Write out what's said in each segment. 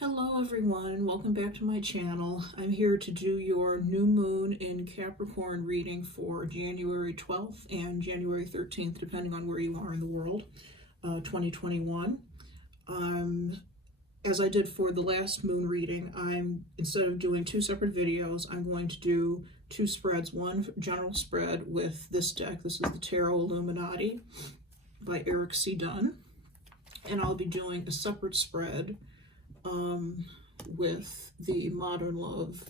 Hello everyone, welcome back to my channel. I'm here to do your new moon in Capricorn reading for January 12th and January 13th, depending on where you are in the world, 2021. As I did for the last moon reading, instead of doing two separate videos, I'm going to do two spreads. One general spread with this deck. This is the Tarot Illuminati by Erik Dunne. And I'll be doing a separate spread with the Modern Love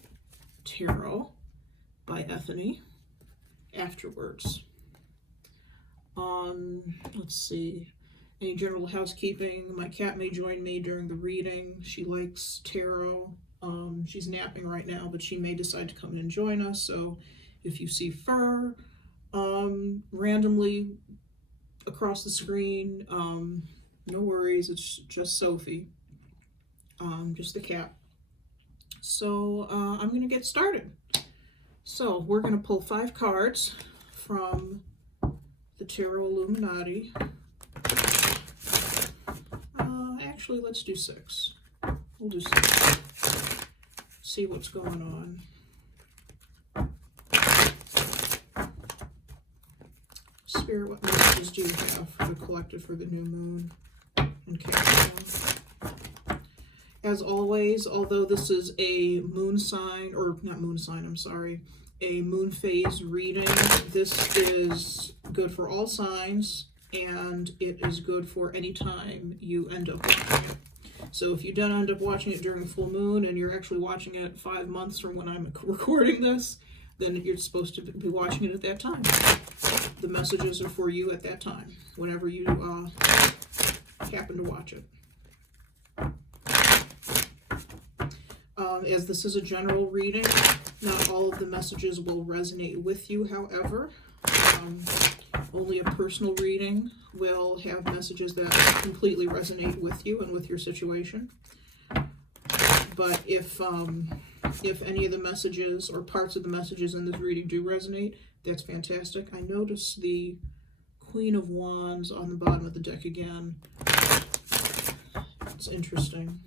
Tarot by Ethony afterwards. Let's see. Any general housekeeping. My cat may join me during the reading. She likes tarot. She's napping right now, but she may decide to come in and join us. So if you see fur randomly across the screen, no worries. It's just Sophie. Just the cat. So I'm going to get started. So we're going to pull 5 cards from the Tarot Illuminati. Actually, let's do 6. We'll do 6. See what's going on. Spirit, what messages do you have for the collective for the new moon in Capricorn? As always, although this is a moon sign, or not moon sign, I'm sorry, a moon phase reading, this is good for all signs, and it is good for any time you end up watching it. So if you don't end up watching it during the full moon, and you're actually watching it 5 months from when I'm recording this, then you're supposed to be watching it at that time. The messages are for you at that time, whenever you happen to watch it. As this is a general reading, not all of the messages will resonate with you, however. Only a personal reading will have messages that completely resonate with you and with your situation. But if any of the messages or parts of the messages in this reading do resonate, that's fantastic. I notice the Queen of Wands on the bottom of the deck again. It's interesting.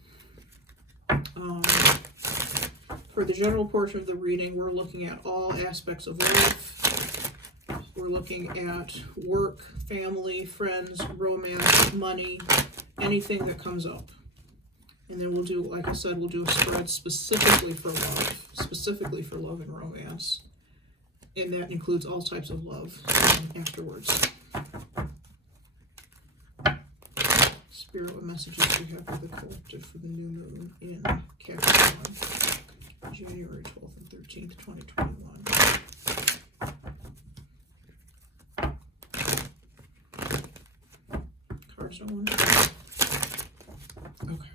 For the general portion of the reading, we're looking at all aspects of life. We're looking at work, family, friends, romance, money, anything that comes up. And then we'll do, like I said, we'll do a spread specifically for love and romance. And that includes all types of love afterwards. Spirit, what messages do you have for the collective for the new moon in Capricorn, January 12th and 13th, 2021? Cards don't want to. Okay.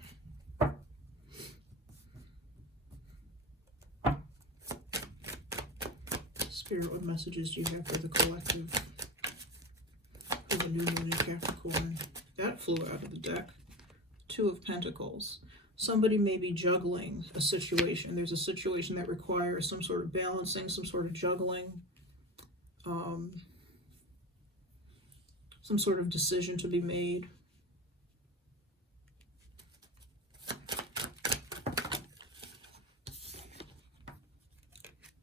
Spirit, what messages do you have for the collective for the new moon in Capricorn? That flew out of the deck. 2 of Pentacles. Somebody may be juggling a situation. There's a situation that requires some sort of balancing, some sort of juggling, some sort of decision to be made.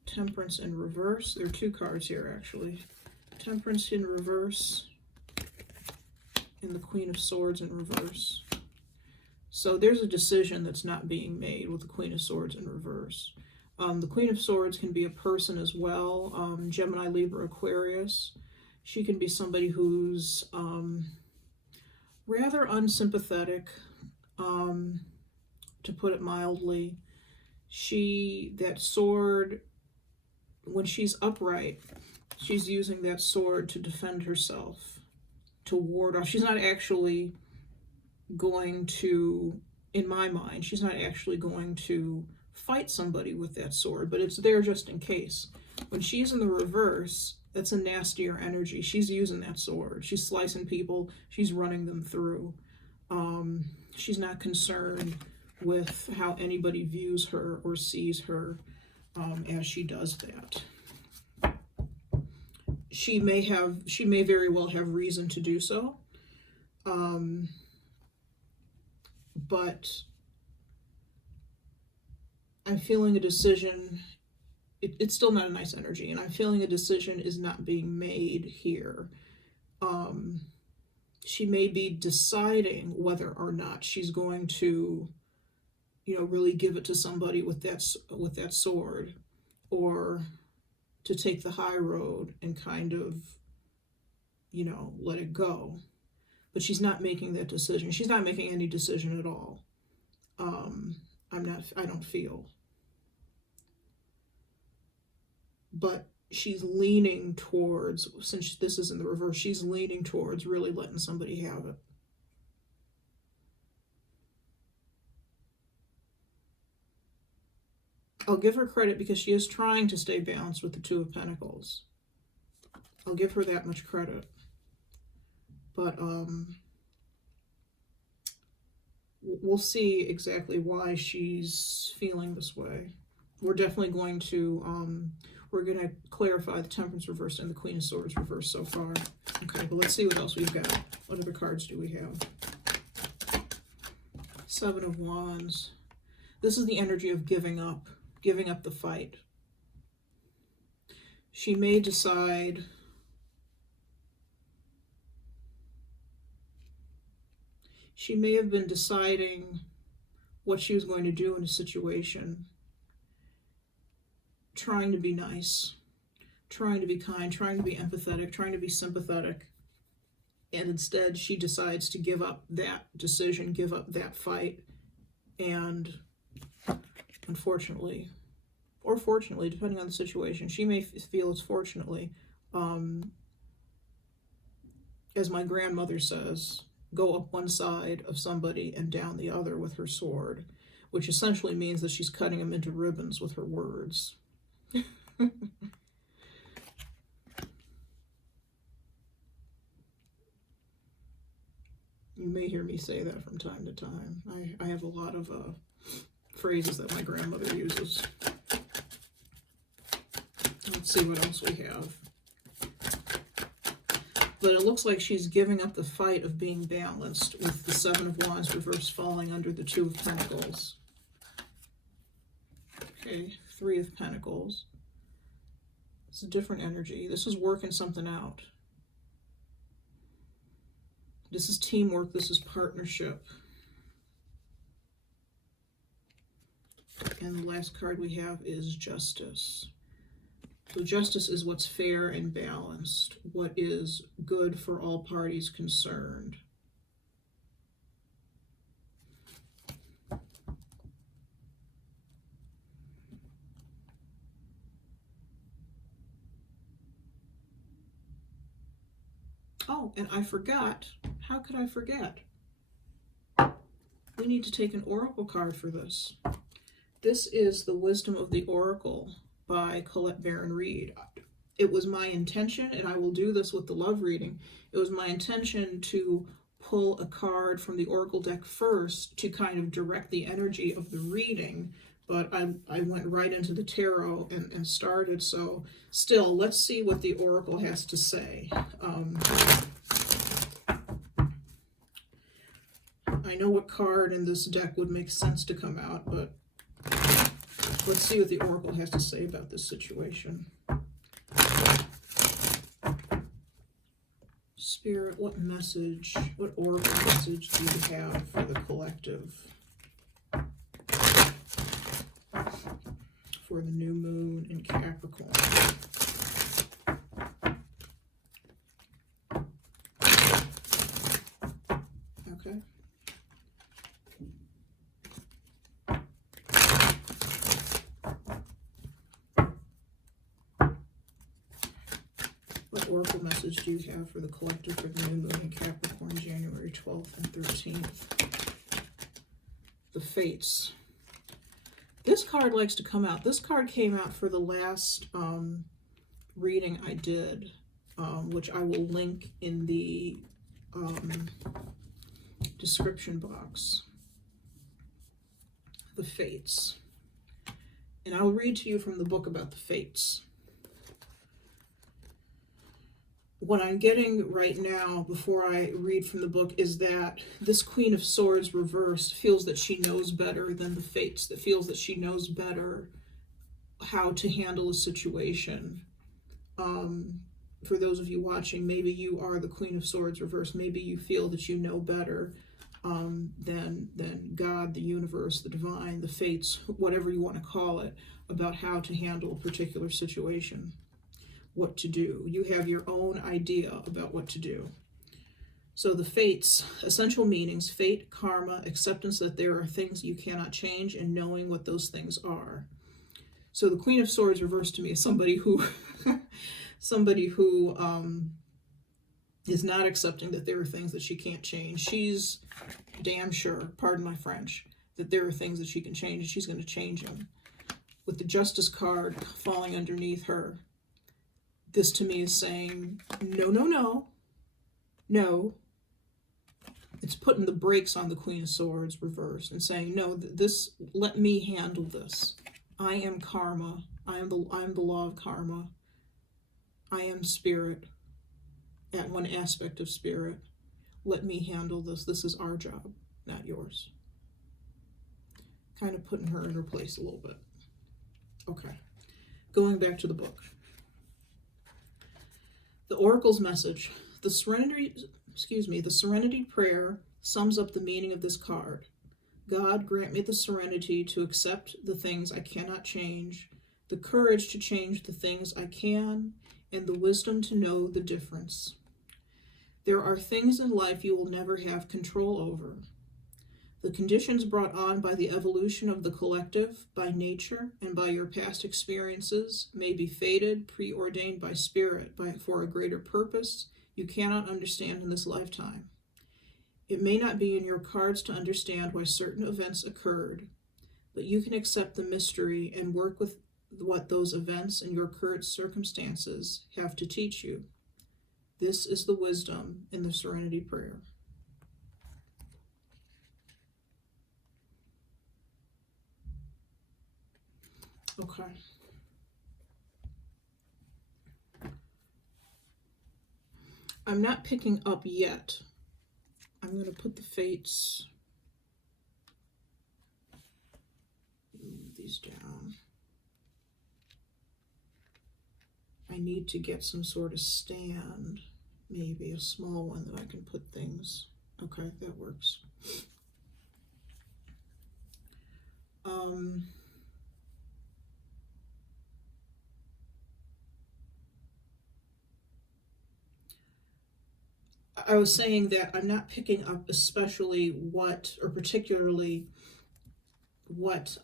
Temperance in reverse. There are 2 cards here, actually. Temperance in reverse and the Queen of Swords in reverse. So there's a decision that's not being made with the Queen of Swords in reverse. The Queen of Swords can be a person as well, Gemini, Libra, Aquarius. She can be somebody who's rather unsympathetic, to put it mildly. That sword, when she's upright, she's using that sword to defend herself, to ward off. She's not actually going to, in my mind, she's not actually going to fight somebody with that sword, but it's there just in case. When she's in the reverse, that's a nastier energy. She's using that sword. She's slicing people. She's running them through. She's not concerned with how anybody views her or sees her as she does that. She may very well have reason to do so. But I'm feeling a decision. It's still not a nice energy, and I'm feeling a decision is not being made here. She may be deciding whether or not she's going to, you know, really give it to somebody with that sword, or to take the high road and kind of, you know, let it go. But she's not making that decision. She's not making any decision at all. I don't feel. But she's leaning towards, since this is in the reverse, she's leaning towards really letting somebody have it. I'll give her credit because she is trying to stay balanced with the Two of Pentacles. I'll give her that much credit. But we'll see exactly why she's feeling this way. We're definitely going to clarify the Temperance reverse and the Queen of Swords reverse so far. Okay, but let's see what else we've got. What other cards do we have? Seven of Wands. This is the energy of giving up the fight. She may decide she may have been deciding what she was going to do in a situation, trying to be nice, trying to be kind, trying to be empathetic, trying to be sympathetic, and instead she decides to give up that decision, give up that fight, and unfortunately, or fortunately, depending on the situation, she may feel it's fortunately, as my grandmother says, go up one side of somebody and down the other with her sword, which essentially means that she's cutting them into ribbons with her words. You may hear me say that from time to time. I have a lot of phrases that my grandmother uses. Let's see what else we have. But it looks like she's giving up the fight of being balanced, with the Seven of Wands reverse falling under the Two of Pentacles. Okay, Three of Pentacles. It's a different energy. This is working something out. This is teamwork. This is partnership. And the last card we have is Justice. So justice is what's fair and balanced, what is good for all parties concerned. Oh, and I forgot. How could I forget? We need to take an oracle card for this. This is the Wisdom of the Oracle by Colette Baron-Reid. It was my intention, and I will do this with the love reading, it was my intention to pull a card from the oracle deck first to kind of direct the energy of the reading, but I went right into the tarot and started. So still, let's see what the oracle has to say. I know what card in this deck would make sense to come out, but let's see what the oracle has to say about this situation. Spirit, what message, what oracle message do you have for the collective? For the new moon in Capricorn. Okay. What oracle message do you have for the collective for the new moon in Capricorn, January 12th and 13th? The Fates. This card likes to come out. This card came out for the last reading I did, which I will link in the description box. The Fates. And I'll read to you from the book about the Fates. what I'm getting right now before I read from the book is that this Queen of Swords reversed feels that she knows better than the fates, that feels that she knows better how to handle a situation. For those of you watching, maybe you are the Queen of Swords reversed. Maybe you feel that you know better than God, the universe, the divine, the fates, whatever you want to call it, about how to handle a particular situation, what to do. You have your own idea about what to do. So the fates, essential meanings: fate, karma, acceptance that there are things you cannot change, and knowing what those things are. So the Queen of Swords reversed to me is somebody who is not accepting that there are things that she can't change. She's damn sure, pardon my French, that there are things that she can change, and she's going to change them. With the Justice card falling underneath her, this to me is saying, no, no, no, no. It's putting the brakes on the Queen of Swords reversed and saying, no, this, let me handle this. I am karma. I am the law of karma. I am spirit, at one aspect of spirit. Let me handle this. This is our job, not yours. Kind of putting her in her place a little bit. Okay, going back to the book. The Oracle's message. The Serenity Prayer sums up the meaning of this card. God, grant me the serenity to accept the things I cannot change, the courage to change the things I can, and the wisdom to know the difference. There are things in life you will never have control over. The conditions brought on by the evolution of the collective, by nature, and by your past experiences may be fated, preordained by spirit, for a greater purpose you cannot understand in this lifetime. It may not be in your cards to understand why certain events occurred, but you can accept the mystery and work with what those events and your current circumstances have to teach you. This is the wisdom in the Serenity Prayer. Okay. I'm not picking up yet. I'm going to put the fates, move these down. I need to get some sort of stand, maybe a small one that I can put things. Okay, that works. I was saying that I'm not picking up especially what, or particularly what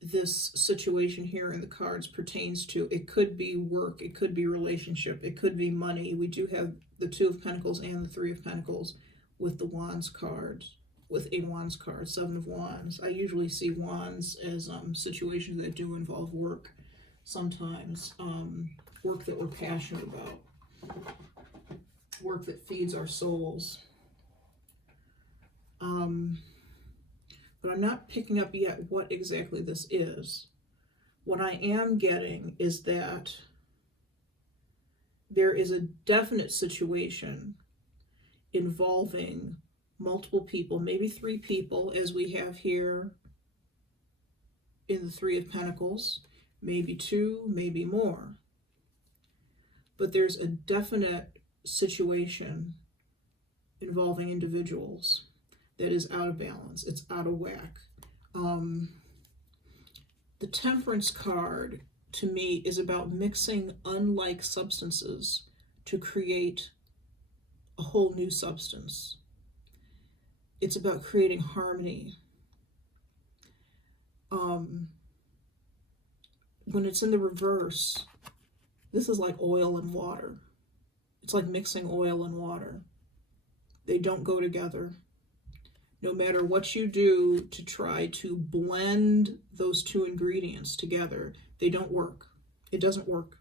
this situation here in the cards pertains to. It could be work, it could be relationship, it could be money. We do have the Two of Pentacles and the Three of Pentacles with the Wands cards, with a Wands card, Seven of Wands. I usually see Wands as situations that do involve work, sometimes work that we're passionate about, work that feeds our souls. But I'm not picking up yet what exactly this is. What I am getting is that there is a definite situation involving multiple people, maybe 3 people, as we have here in the Three of Pentacles, maybe 2, maybe more. But there's a definite situation involving individuals that is out of balance. It's out of whack. The Temperance card, to me, is about mixing unlike substances to create a whole new substance. It's about creating harmony. When it's in the reverse, this is like oil and water. It's like mixing oil and water. They don't go together. No matter what you do to try to blend those 2 ingredients together, they don't work. It doesn't work.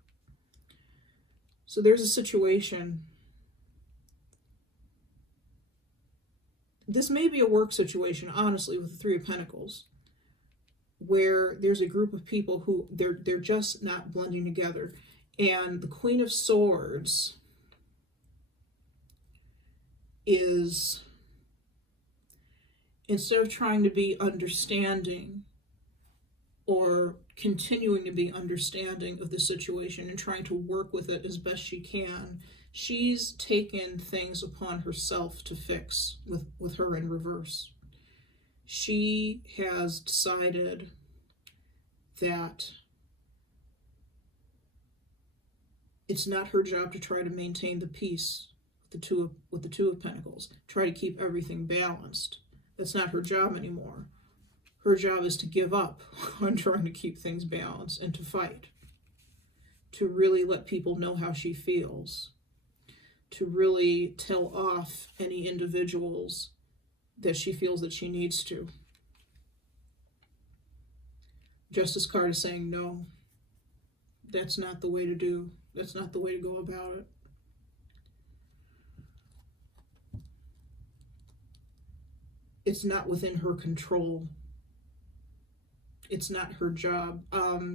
So there's a situation. This may be a work situation, honestly, with the Three of Pentacles, where there's a group of people who they're just not blending together. And the Queen of Swords is, instead of trying to be understanding or continuing to be understanding of the situation and trying to work with it as best she can, she's taken things upon herself to fix with her in reverse. She has decided that it's not her job to try to maintain the peace with the Two of Pentacles, try to keep everything balanced. That's not her job anymore. Her job is to give up on trying to keep things balanced and to fight, to really let people know how she feels, to really tell off any individuals that she feels that she needs to. Justice card is saying, no, that's not the way to do. That's not the way to go about it. It's not within her control. It's not her job.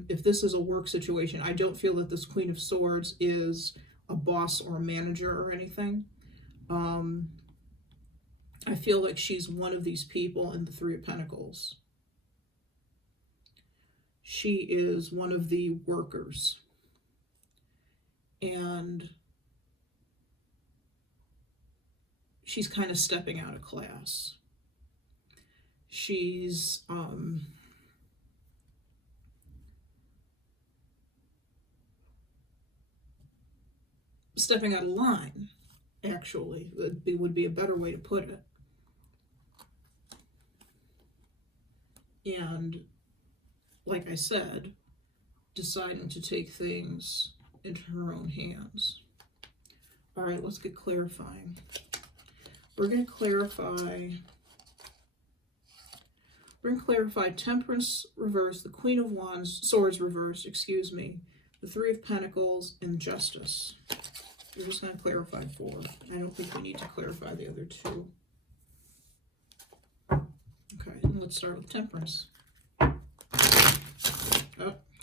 If this is a work situation, I don't feel that this Queen of Swords is a boss or a manager or anything. I feel like she's one of these people in the Three of Pentacles. She is one of the workers. And she's kind of stepping out of class. She's stepping out of line, actually, would be a better way to put it. And like I said, deciding to take things into her own hands. All right, let's get clarifying. We're going to clarify Temperance reverse, the Queen of Swords reverse, excuse me, the Three of Pentacles, and Justice. We're just going to clarify 4. I don't think we need to clarify the other 2. Okay, let's start with Temperance. Oh,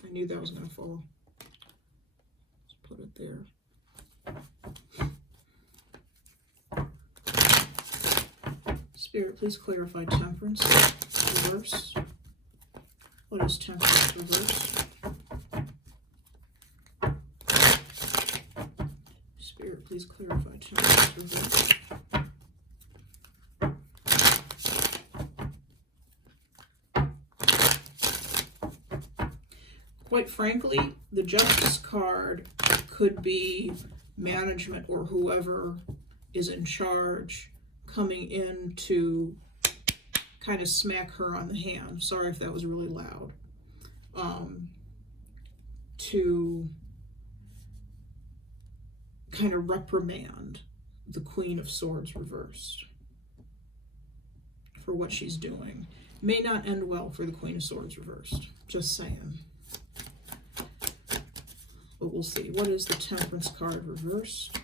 I knew that was going to fall. Let's put it there. Spirit, please clarify Temperance reverse. What is Temperance reverse? Spirit, please clarify Temperance reverse. Quite frankly, the Justice card could be management or whoever is in charge coming in to kind of smack her on the hand. Sorry if that was really loud. To kind of reprimand the Queen of Swords reversed for what she's doing. May not end well for the Queen of Swords reversed. Just saying. But we'll see. What is the Temperance card reversed?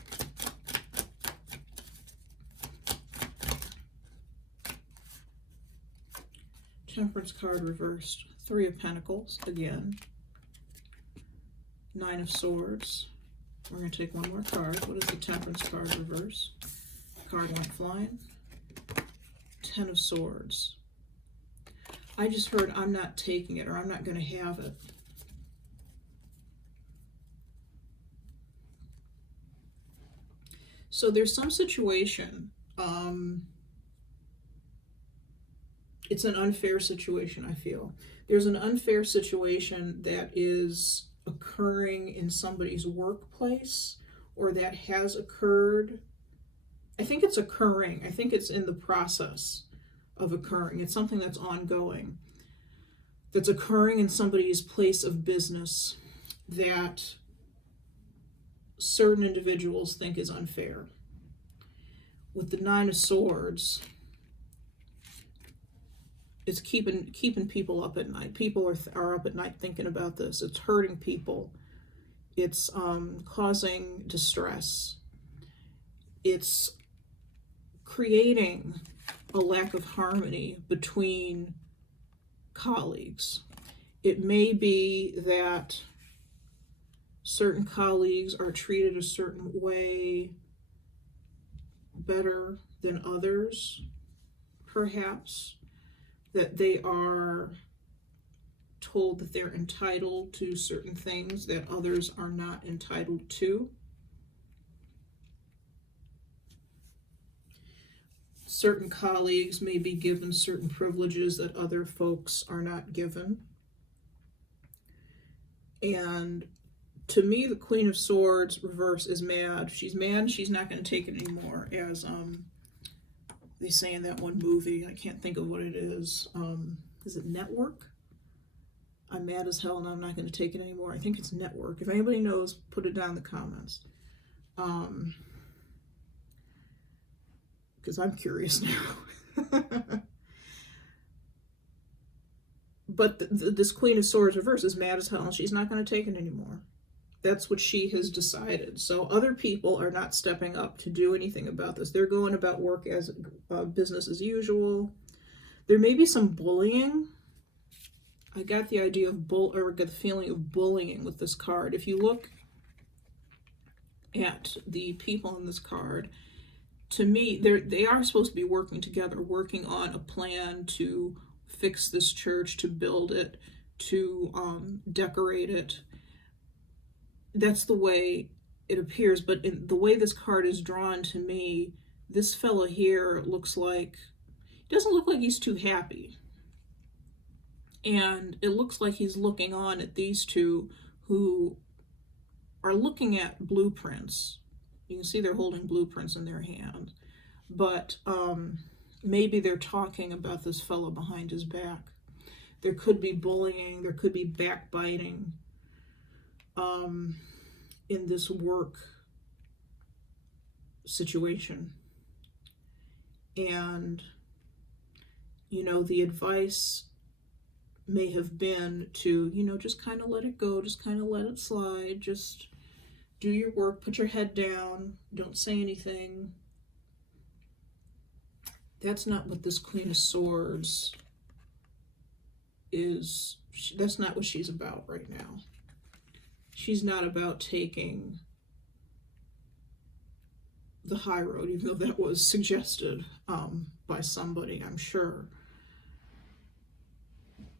Temperance card reversed. Three of Pentacles again. 9 of Swords. We're going to take one more card. What is the Temperance card reversed? Card went flying. 10 of Swords. I just heard I'm not taking it, or I'm not going to have it. So there's some situation, it's an unfair situation, I feel. There's an unfair situation that is occurring in somebody's workplace, or that has occurred. I think it's occurring. I think it's in the process of occurring. It's something that's ongoing, that's occurring in somebody's place of business that certain individuals think is unfair. With the 9 of Swords, it's keeping people up at night. People are up at night thinking about this. It's hurting people. It's causing distress. It's creating a lack of harmony between colleagues. It may be that certain colleagues are treated a certain way better than others, perhaps, that they are told that they're entitled to certain things that others are not entitled to. Certain colleagues may be given certain privileges that other folks are not given. And to me, the Queen of Swords reverse is mad. She's mad, she's not going to take it anymore, as they say in that one movie. I can't think of what it is. Is it Network? I'm mad as hell and I'm not going to take it anymore. I think it's Network. If anybody knows, put it down in the comments. Because I'm curious now. But this Queen of Swords reverse is mad as hell and she's not going to take it anymore. That's what she has decided. So other people are not stepping up to do anything about this. They're going about work as business as usual. There may be some bullying. I got the idea of got the feeling of bullying with this card. If you look at the people in this card, to me, they are supposed to be working together, working on a plan to fix this church, to build it, to decorate it. That's the way it appears. But in the way this card is drawn to me, this fella here doesn't look like he's too happy. And it looks like he's looking on at these two who are looking at blueprints. You can see they're holding blueprints in their hand. But maybe they're talking about this fellow behind his back. There could be bullying. There could be backbiting in this work situation. And, the advice may have been to, just kind of let it go, just kind of let it slide, just do your work, put your head down, don't say anything. That's not what this Queen of Swords is. That's not what she's about right now. She's not about taking the high road, even though that was suggested by somebody, I'm sure.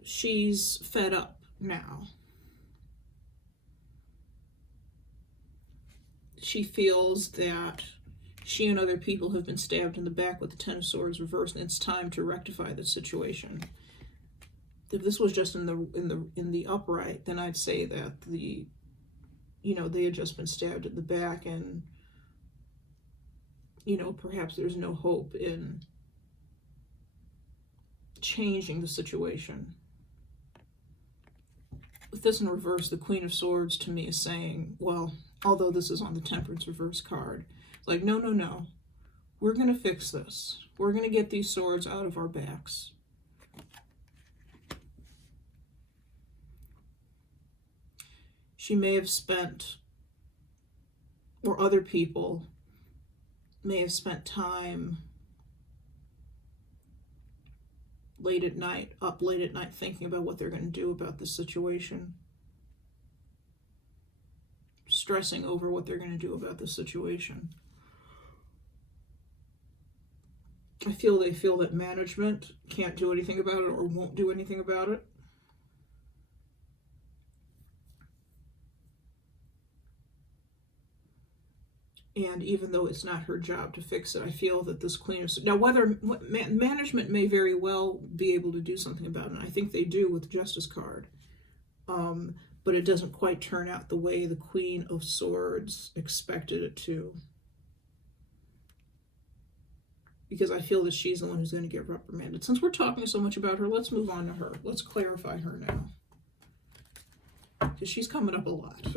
She's fed up now. She feels that she and other people have been stabbed in the back with the Ten of Swords reversed, and it's time to rectify the situation. If this was just in the upright, then I'd say that they had just been stabbed at the back, and perhaps there's no hope in changing the situation. With this in reverse, the Queen of Swords to me is saying, well, although this is on the Temperance reverse card, it's like, no, we're going to fix this. We're going to get these swords out of our backs. She may have spent, or other people may have spent time up late at night thinking about what they're going to do about this situation. Stressing over what they're going to do about this situation. I feel they feel that management can't do anything about it or won't do anything about it. And even though it's not her job to fix it, I feel that this Queen of Swords... Now, management may very well be able to do something about it, and I think they do with the Justice card. But it doesn't quite turn out the way the Queen of Swords expected it to. Because I feel that she's the one who's going to get reprimanded. Since we're talking so much about her, let's move on to her. Let's clarify her now. Because she's coming up a lot.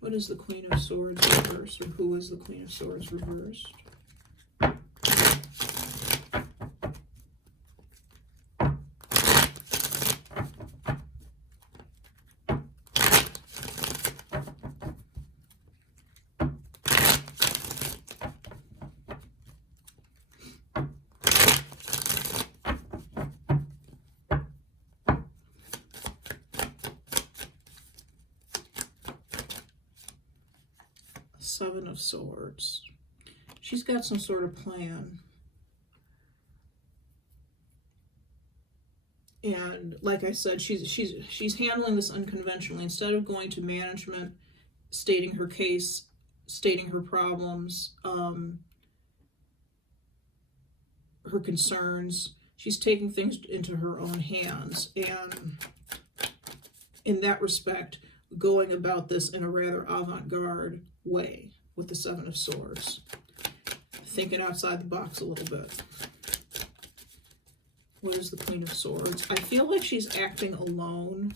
What is the Queen of Swords reversed? Or who is the Queen of Swords reversed? Seven of Swords. She's got some sort of plan. And like I said, she's handling this unconventionally. Instead of going to management, stating her case, stating her problems, her concerns, she's taking things into her own hands. And in that respect, going about this in a rather avant-garde way with the Seven of Swords. Thinking outside the box a little bit. What is the Queen of Swords? I feel like she's acting alone.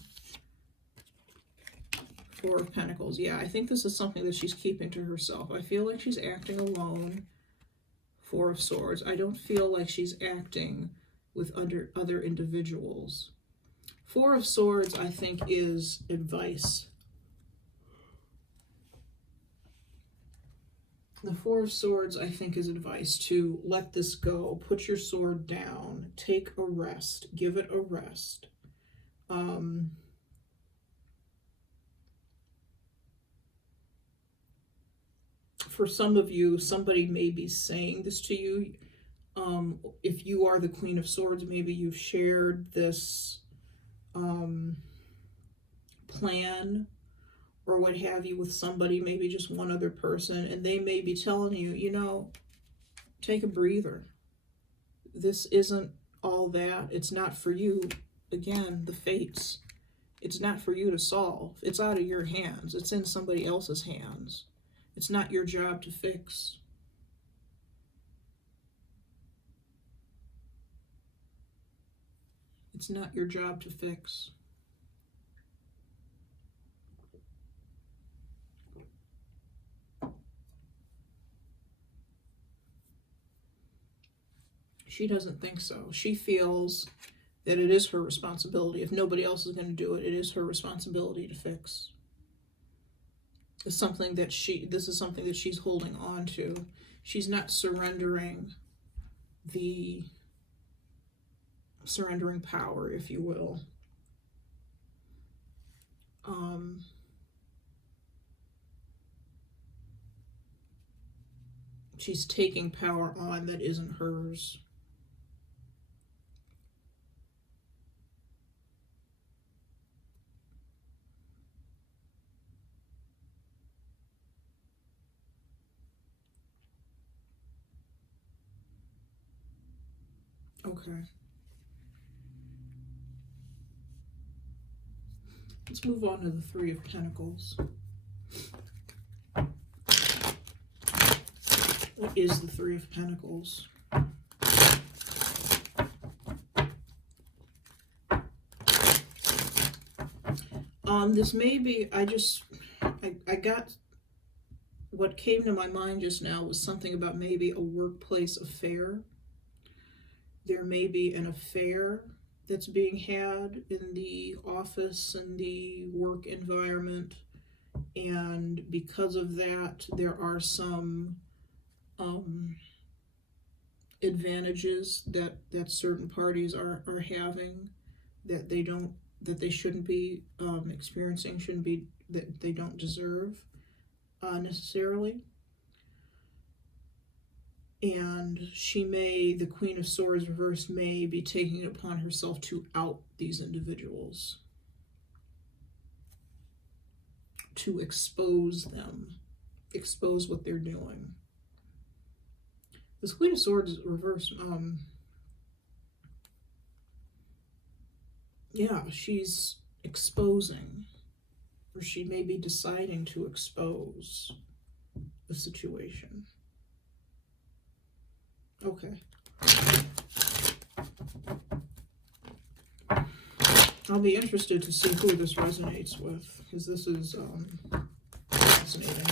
Four of Pentacles. Yeah, I think this is something that she's keeping to herself. I feel like she's acting alone. Four of Swords. I don't feel like she's acting with other individuals. Four of Swords, I think, is advice. The Four of Swords, I think, is advice to let this go. Put your sword down. Take a rest. Give it a rest. For some of you, somebody may be saying this to you. If you are the Queen of Swords, maybe you've shared this plan or what have you with somebody, maybe just one other person, and they may be telling you, you know, take a breather. This isn't all that. It's not for you. Again, the fates. It's not for you to solve. It's out of your hands. It's in somebody else's hands. It's not your job to fix. It's not your job to fix. She doesn't think so. She feels that it is her responsibility. If nobody else is going to do it, it is her responsibility to fix. It's something that this is something that she's holding on to. She's not surrendering power, if you will. She's taking power on that isn't hers. Okay. Let's move on to the Three of Pentacles. What is the Three of Pentacles? This may be, I got, what came to my mind just now was something about maybe a workplace affair. There may be an affair that's being had in the office and the work environment, and because of that, there are some advantages that certain parties are having that they shouldn't be experiencing, that they don't deserve necessarily. And the Queen of Swords reverse may be taking it upon herself to out these individuals, to expose them, expose what they're doing. This Queen of Swords reverse, yeah, she's exposing, or she may be deciding to expose the situation. Okay. I'll be interested to see who this resonates with, because this is fascinating.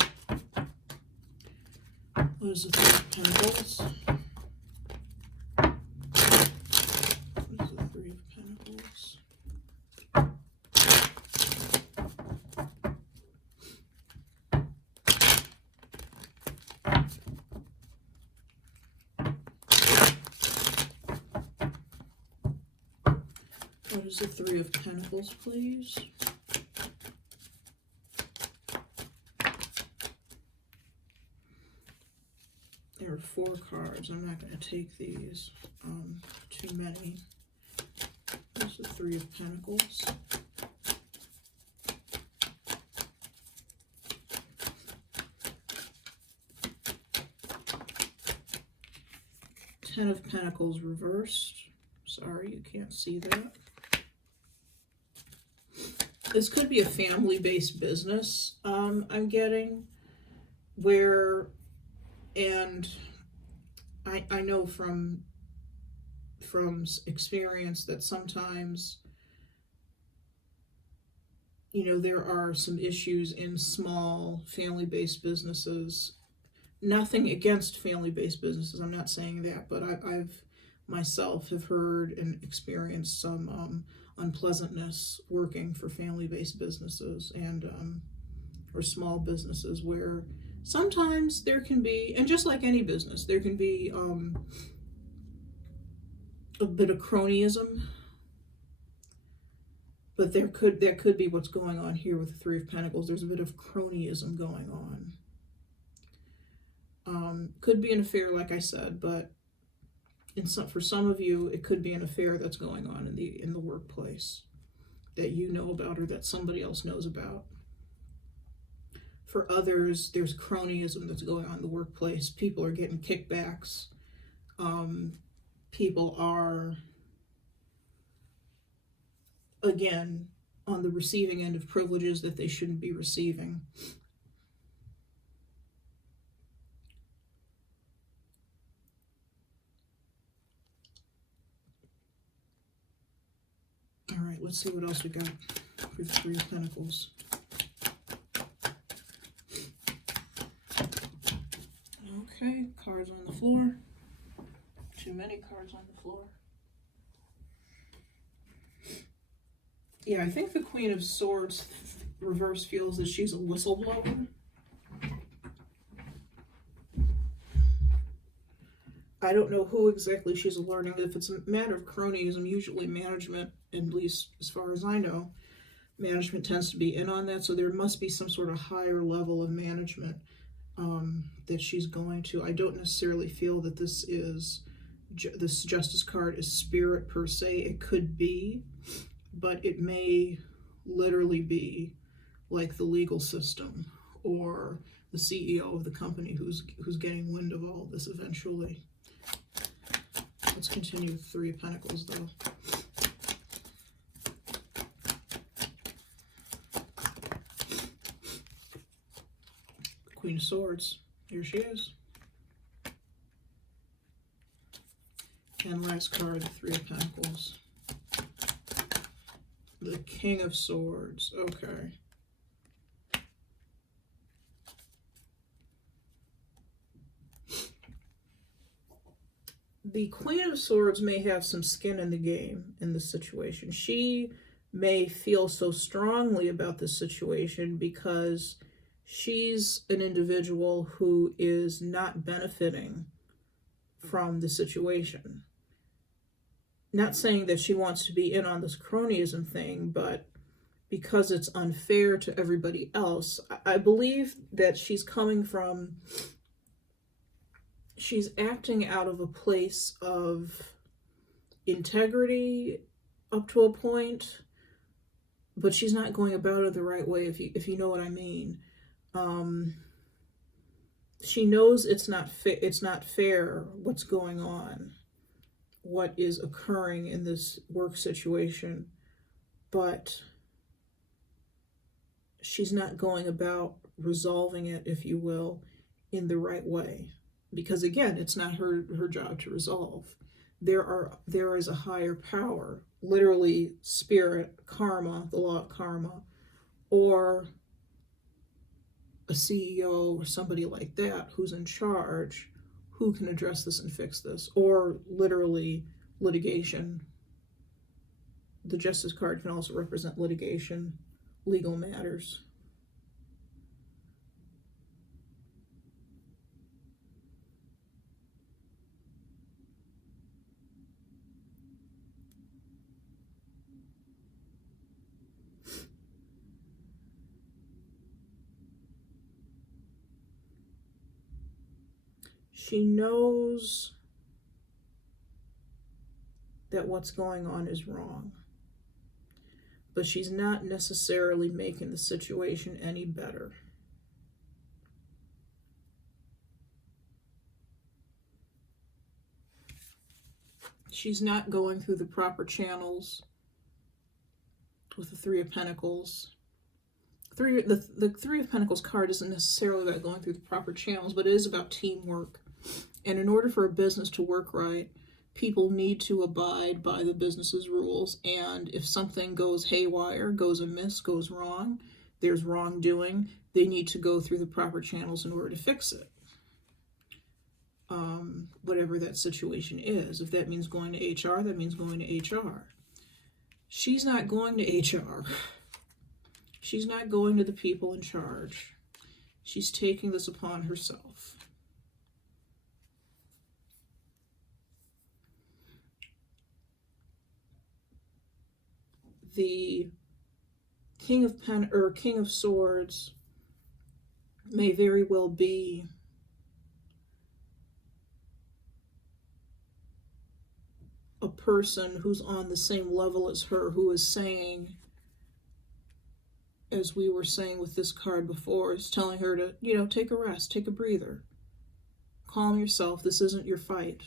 What is the Three of Pentacles? What is the Three of Pentacles? What is the Three of Pentacles, please? 4 cards. I'm not going to take these. Too many. There's the 3 of Pentacles. Ten of Pentacles reversed. Sorry, you can't see that. This could be a family-based business, I'm getting, where, and I know from experience that sometimes, you know, there are some issues in small family-based businesses. Nothing against family-based businesses, I'm not saying that, but I've myself have heard and experienced some unpleasantness working for family-based businesses and or small businesses, where sometimes there can be, and just like any business, there can be a bit of cronyism, but that could be what's going on here with the 3 of Pentacles. There's a bit of cronyism going on. Could be an affair, like I said, but for some of you, it could be an affair that's going on in the workplace that you know about or that somebody else knows about. For others, there's cronyism that's going on in the workplace. People are getting kickbacks. People are, again, on the receiving end of privileges that they shouldn't be receiving. All right, let's see what else we got for the 3 of Pentacles. Okay, cards on the floor. Too many cards on the floor. Yeah, I think the Queen of Swords reverse feels that she's a whistleblower. I don't know who exactly she's alerting. If it's a matter of cronyism, usually management, at least as far as I know, management tends to be in on that. So there must be some sort of higher level of management that she's going to. I don't necessarily feel that this Justice card is spirit per se. It could be, but it may literally be like the legal system or the CEO of the company who's getting wind of all this eventually. Let's continue with 3 of Pentacles, though. Queen of Swords. Here she is. And last card, the 3 of Pentacles. The King of Swords. Okay. The Queen of Swords may have some skin in the game in this situation. She may feel so strongly about this situation because she's an individual who is not benefiting from the situation. Not saying that she wants to be in on this cronyism thing, but because it's unfair to everybody else, I believe that she's acting out of a place of integrity up to a point, but she's not going about it the right way, if you know what I mean. She knows it's not fair what's going on, what is occurring in this work situation, but she's not going about resolving it, if you will, in the right way. Because again, it's not her job to resolve. There is a higher power, literally spirit, karma, the law of karma, or a CEO or somebody like that who's in charge, who can address this and fix this, or literally litigation. The Justice card can also represent litigation, legal matters. She knows that what's going on is wrong, but she's not necessarily making the situation any better. She's not going through the proper channels with the Three of Pentacles. The Three of Pentacles card isn't necessarily about going through the proper channels, but it is about teamwork. And in order for a business to work right, people need to abide by the business's rules. And if something goes haywire, goes amiss, goes wrong, there's wrongdoing, they need to go through the proper channels in order to fix it. Whatever that situation is. If that means going to HR, that means going to HR. She's not going to HR. She's not going to the people in charge. She's taking this upon herself. The King of Swords may very well be a person who's on the same level as her, who is saying, as we were saying with this card before, is telling her to, you know, take a rest, take a breather, calm yourself, this isn't your fight.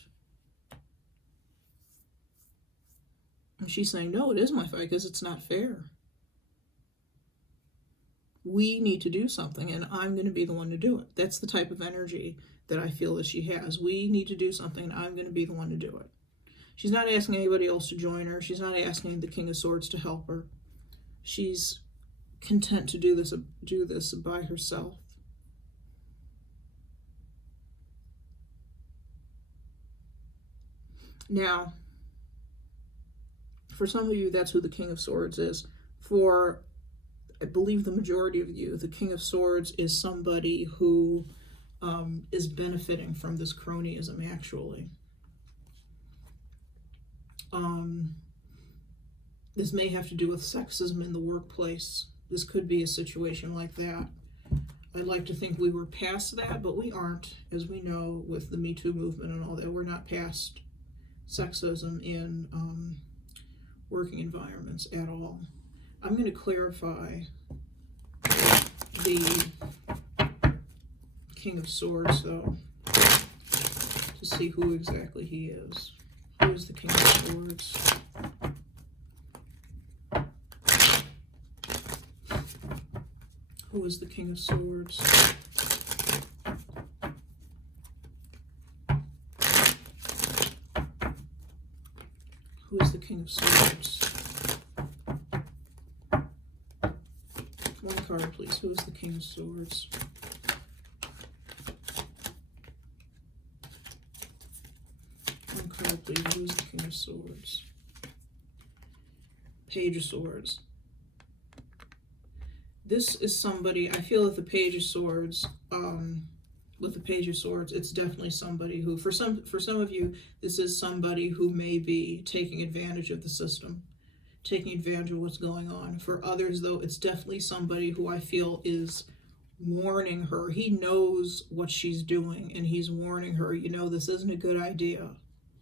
And she's saying, no, it is my fight because it's not fair. We need to do something, and I'm going to be the one to do it. That's the type of energy that I feel that she has. We need to do something, and I'm going to be the one to do it. She's not asking anybody else to join her. She's not asking the King of Swords to help her. She's content to do this by herself. Now, for some of you, that's who the King of Swords is. For, I believe, the majority of you, the King of Swords is somebody who is benefiting from this cronyism, actually. This may have to do with sexism in the workplace. This could be a situation like that. I'd like to think we were past that, but we aren't, as we know, with the Me Too movement and all that. We're not past sexism in working environments at all. I'm going to clarify the King of Swords, though, to see who exactly he is. Who is the King of Swords? Who is the King of Swords? Who is the King of Swords? One card, please. Who is the King of Swords? One card, please. Who is the King of Swords? Page of Swords. This is somebody, I feel that the Page of Swords, with the Page of Swords, it's definitely somebody who, for some of you, this is somebody who may be taking advantage of the system, taking advantage of what's going on. For others, though, it's definitely somebody who I feel is warning her. He knows what she's doing, and he's warning her, you know, this isn't a good idea,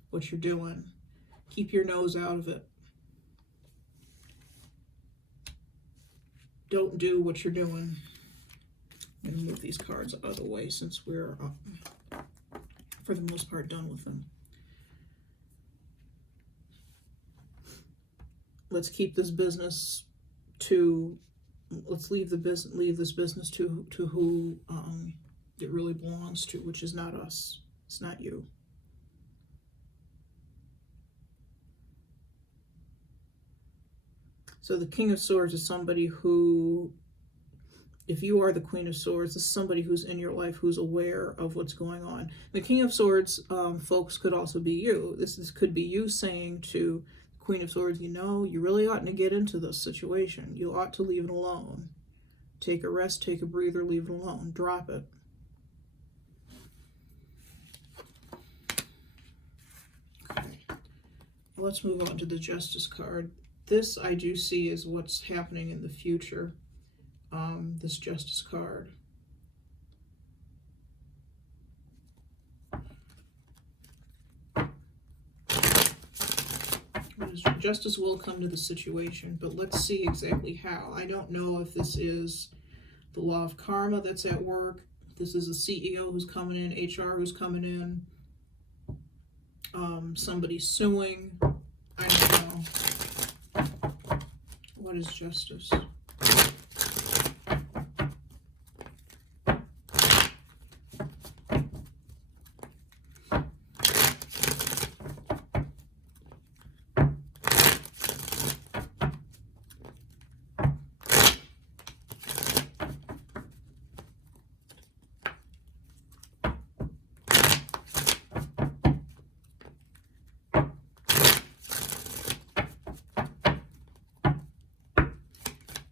what you're doing. Keep your nose out of it. Don't do what you're doing. I'm going to move these cards out of the way since we're, for the most part, done with them. Let's keep this business to, let's leave this business to who it really belongs to, which is not us. It's not you. So the King of Swords is somebody who, if you are the Queen of Swords, this is somebody who's in your life who's aware of what's going on. The King of Swords, folks, could also be you. This could be you saying to the Queen of Swords, you know, you really oughtn't to get into this situation. You ought to leave it alone. Take a rest, take a breather, leave it alone. Drop it. Okay. Let's move on to the Justice card. This I do see as what's happening in the future, this Justice card. Justice will come to the situation, but let's see exactly how. I don't know if this is the law of karma that's at work. This is a CEO who's coming in, HR who's coming in, somebody suing. I don't know. What is justice?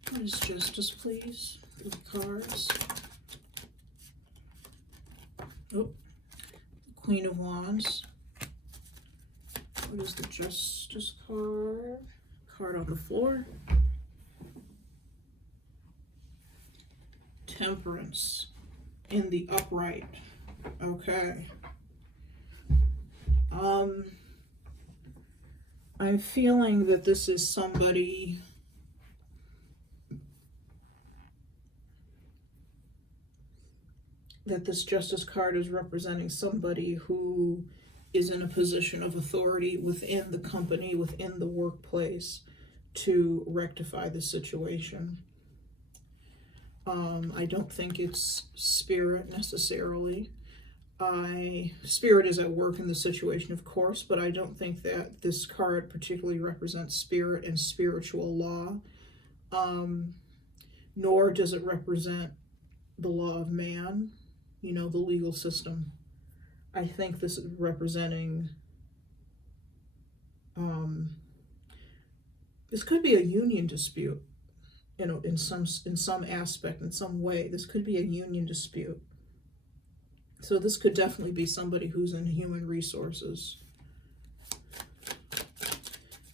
What is justice, please? The cards. Oh, Queen of Wands. What is the justice card? Card on the floor. Temperance in the upright. Okay. I'm feeling that this is somebody that this justice card is representing somebody who is in a position of authority within the company, within the workplace, to rectify the situation. I don't think it's spirit necessarily. Spirit is at work in the situation, of course, but I don't think that this card particularly represents spirit and spiritual law, nor does it represent the law of man, you know, the legal system. I think this is representing, this could be a union dispute, you know, in some aspect, in some way. This could be a union dispute. So this could definitely be somebody who's in human resources.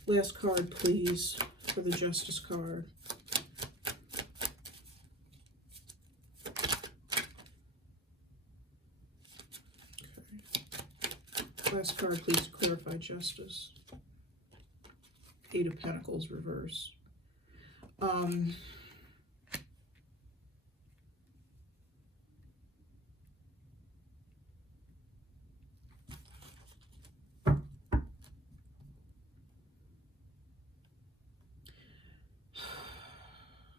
Last card, please, for the justice card. Okay. Last card, please, to clarify justice. Eight of Pentacles, reverse.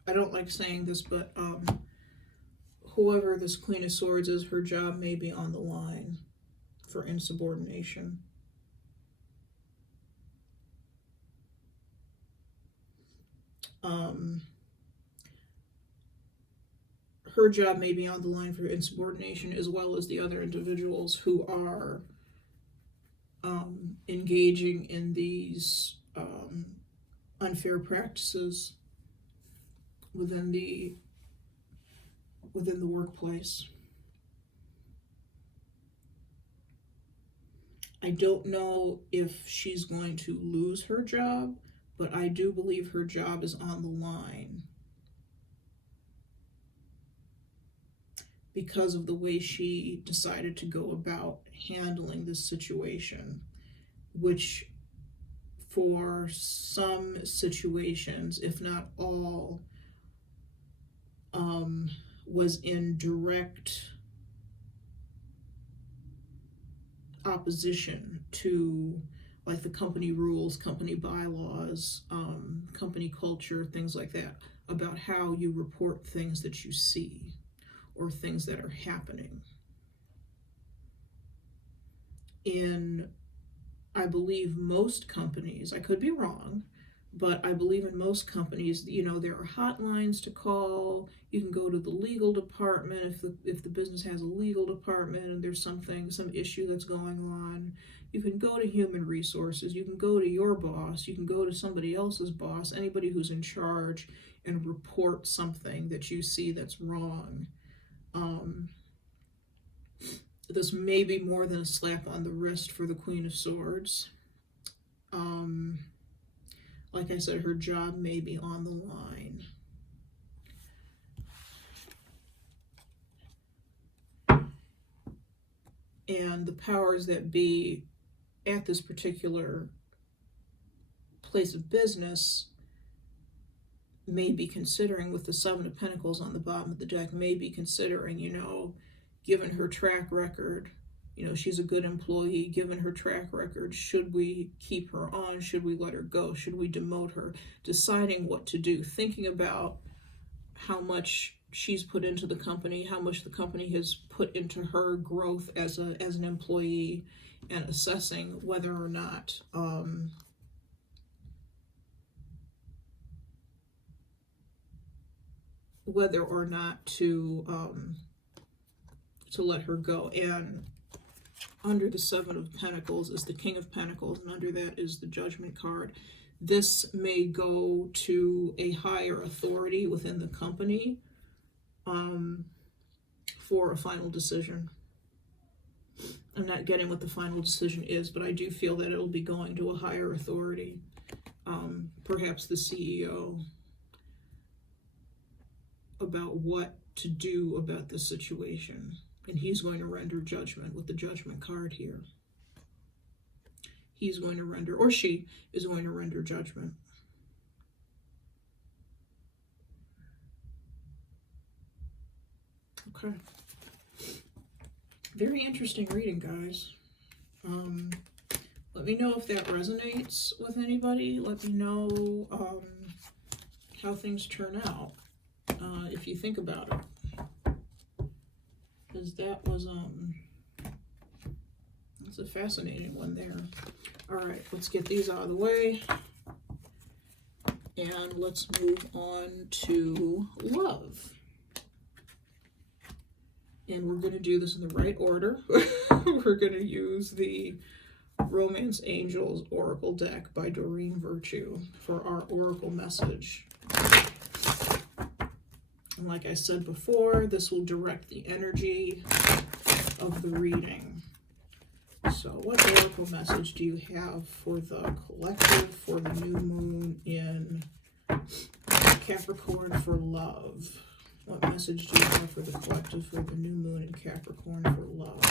I don't like saying this, but whoever this Queen of Swords is, her job may be on the line for insubordination. Her job may be on the line for insubordination, as well as the other individuals who are engaging in these unfair practices within the workplace. I don't know if she's going to lose her job, but I do believe her job is on the line because of the way she decided to go about handling this situation, which for some situations, if not all, was in direct opposition to, like, the company rules, company bylaws, company culture, things like that, about how you report things that you see or things that are happening. In, I believe, most companies, I could be wrong, but I believe in most companies, you know, there are hotlines to call. You can go to the legal department if the business has a legal department and there's some issue that's going on. You can go to human resources. You can go to your boss. You can go to somebody else's boss, anybody who's in charge, and report something that you see that's wrong. This may be more than a slap on the wrist for the Queen of Swords. Like I said, her job may be on the line. And the powers that be at this particular place of business may be considering, with the Seven of Pentacles on the bottom of the deck, may be considering, you know, given her track record, you know, she's a good employee, given her track record, should we keep her on? Should we let her go? Should we demote her? Deciding what to do, thinking about how much she's put into the company, how much the company has put into her growth as an employee, and assessing whether or not to let her go. And under the Seven of Pentacles is the King of Pentacles, and under that is the Judgment card. This may go to a higher authority within the company for a final decision. I'm not getting what the final decision is, but I do feel that it'll be going to a higher authority, perhaps the CEO, about what to do about this situation. And he's going to render judgment with the Judgment card here. He's going to render, or she is going to render judgment. Okay. Very interesting reading, guys. Let me know if that resonates with anybody. Let me know how things turn out, if you think about it. Because that was, that's a fascinating one there. All right, let's get these out of the way. And let's move on to love. And we're going to do this in the right order. We're going to use the Romance Angels Oracle deck by Doreen Virtue for our oracle message. And like I said before, this will direct the energy of the reading. So what oracle message do you have for the collective for the new moon in Capricorn for love? What message do you have for the collective for the new moon in Capricorn for love?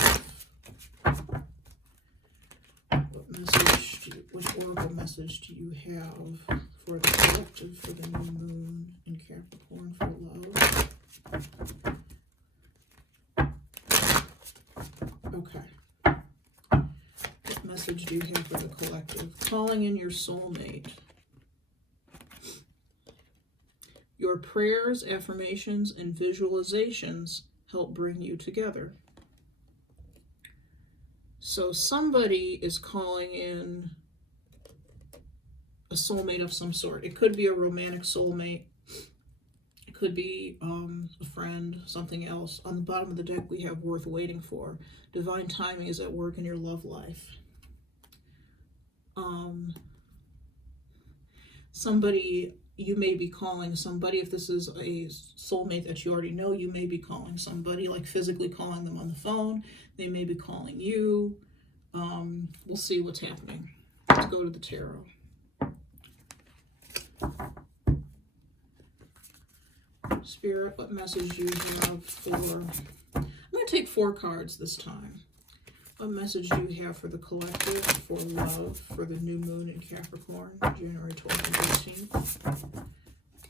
Which oracle message do you have for the collective for the new moon in Capricorn for love? Okay. What message do you have for the collective? Calling in your soulmate. Your prayers, affirmations, and visualizations help bring you together. So somebody is calling in a soulmate of some sort. It could be a romantic soulmate. It could be a friend, something else. On the bottom of the deck, we have worth waiting for. Divine timing is at work in your love life. Somebody, you may be calling somebody. If this is a soulmate that you already know, you may be calling somebody, like physically calling them on the phone. They may be calling you. We'll see what's happening. Let's go to the tarot. Spirit, what message do you have for... I'm going to take 4 cards this time. What message do you have for the collective for love for the new moon in Capricorn, January 12th and 13th?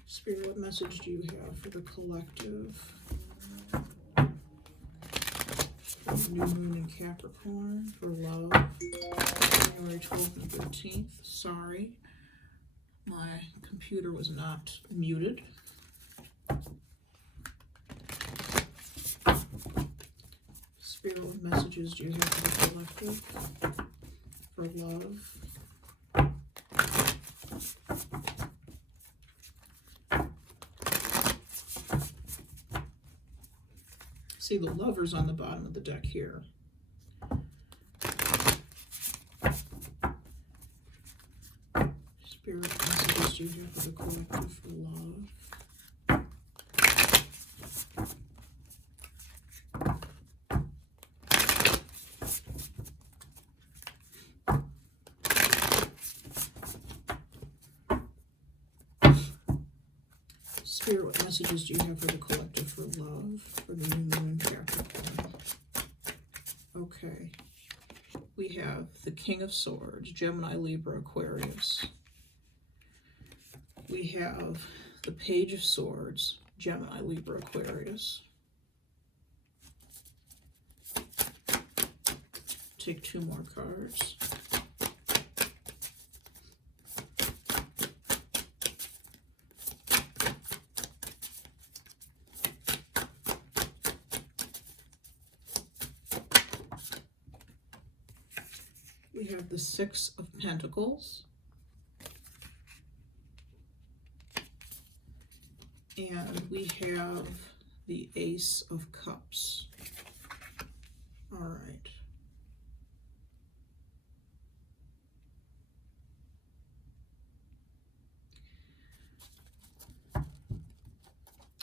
Spirit, what message do you have for the collective for the new moon in Capricorn for love, January 12th and 13th? Sorry, my computer was not muted. Spirit, what messages do you have for the collective for love? See the Lovers on the bottom of the deck here. Spirit, what messages do you have for the collective for love? Spirit, what messages do you have for the collective for love for the new moon in Capricorn? Okay. We have the King of Swords, Gemini, Libra, Aquarius. we have the Page of Swords, Gemini, Libra, Aquarius. Take 2 more cards. We have the 6 of Pentacles. And we have the Ace of Cups. All right.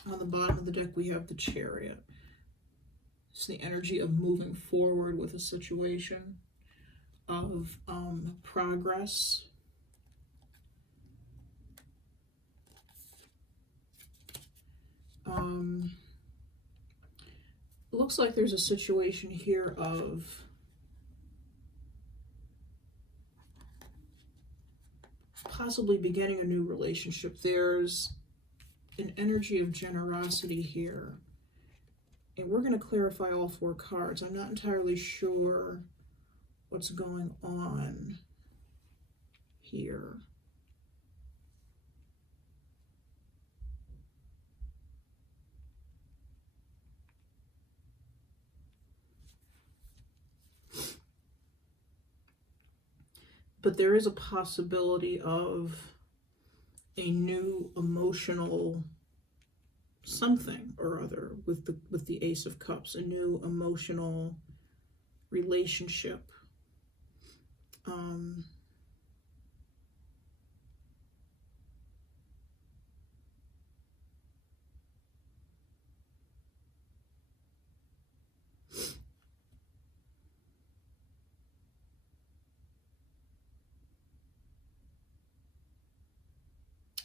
On the bottom of the deck, we have the Chariot. It's the energy of moving forward with a situation, of progress. It looks like there's a situation here of possibly beginning a new relationship. There's an energy of generosity here. And we're going to clarify all 4 cards. I'm not entirely sure what's going on here. But there is a possibility of a new emotional something or other with the Ace of Cups, a new emotional relationship.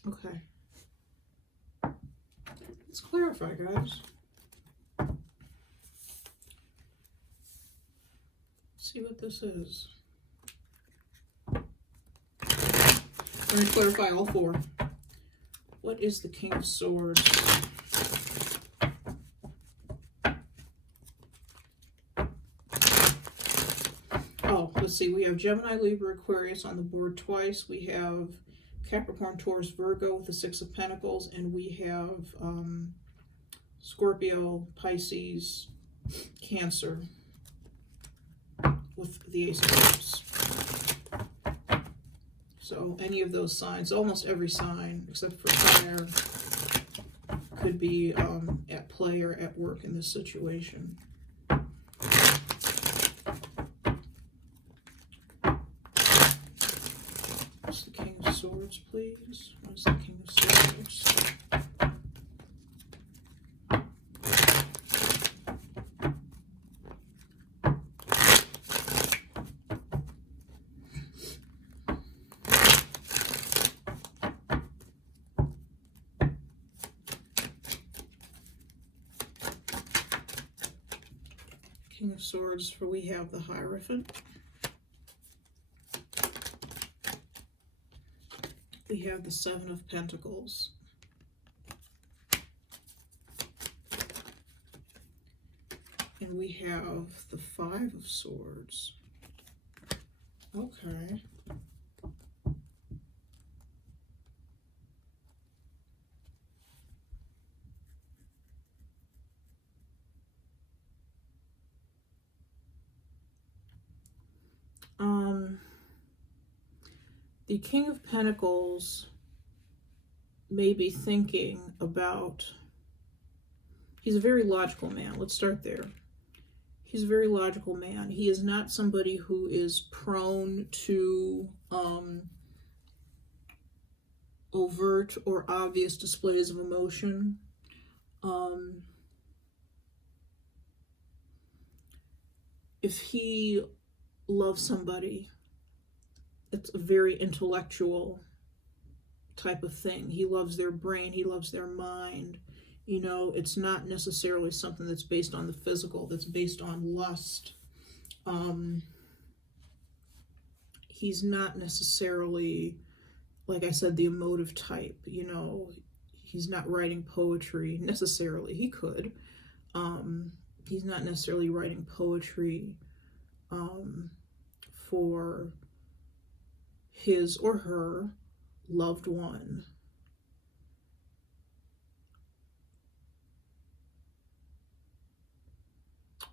Okay. Let's clarify, guys. See what this is. Let me clarify all 4. What is the King of Swords? Oh, let's see. We have Gemini, Libra, Aquarius on the board twice. We have Capricorn, Taurus, Virgo with the 6 of Pentacles, and we have Scorpio, Pisces, Cancer with the Ace of Cups. So any of those signs, almost every sign except for fire, could be at play or at work in this situation. What's the King of Swords, please? What is the King of Swords? King of Swords, for we have the Hierophant. We have the 7 of Pentacles. And we have the 5 of Swords. Okay. The King of Pentacles may be thinking about, he's a very logical man. Let's start there. He's a very logical man. He is not somebody who is prone to overt or obvious displays of emotion. If he loves somebody, it's a very intellectual type of thing. He loves their brain, he loves their mind. You know, it's not necessarily something that's based on the physical, that's based on lust. He's not necessarily like I said, the emotive type. You know, he's not writing poetry necessarily. He could. He's not necessarily writing poetry for his or her loved one.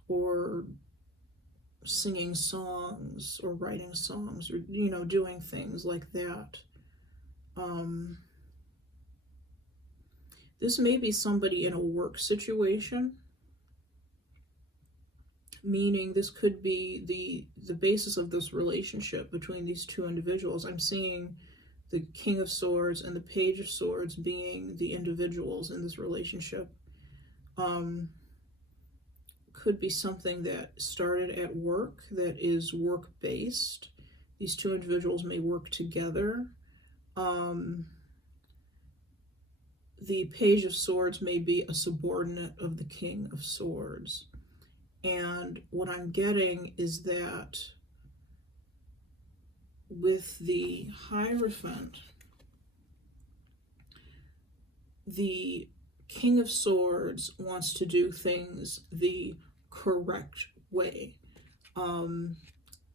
Or singing songs or writing songs or, you know, doing things like that. This may be somebody in a work situation, meaning this could be the basis of this relationship between these two individuals. I'm seeing the King of Swords and the Page of Swords being the individuals in this relationship. Could be something that started at work, that is work-based. These two individuals may work together. The Page of Swords may be a subordinate of the King of Swords. And what I'm getting is that with the Hierophant, the King of Swords wants to do things the correct way.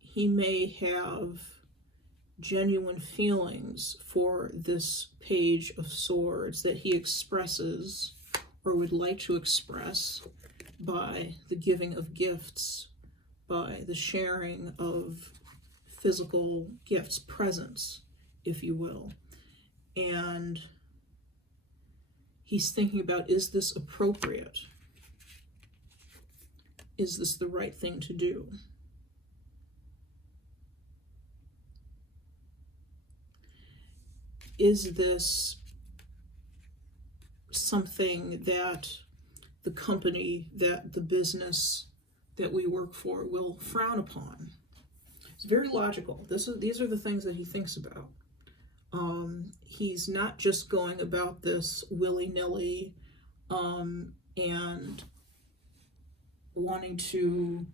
He may have genuine feelings for this Page of Swords that he expresses or would like to express by the giving of gifts, by the sharing of physical gifts, presents, if you will. And he's thinking about, is this appropriate? Is this the right thing to do? Is this something that the company, that the business that we work for will frown upon? It's very logical. These are the things that he thinks about. He's not just going about this willy-nilly and wanting to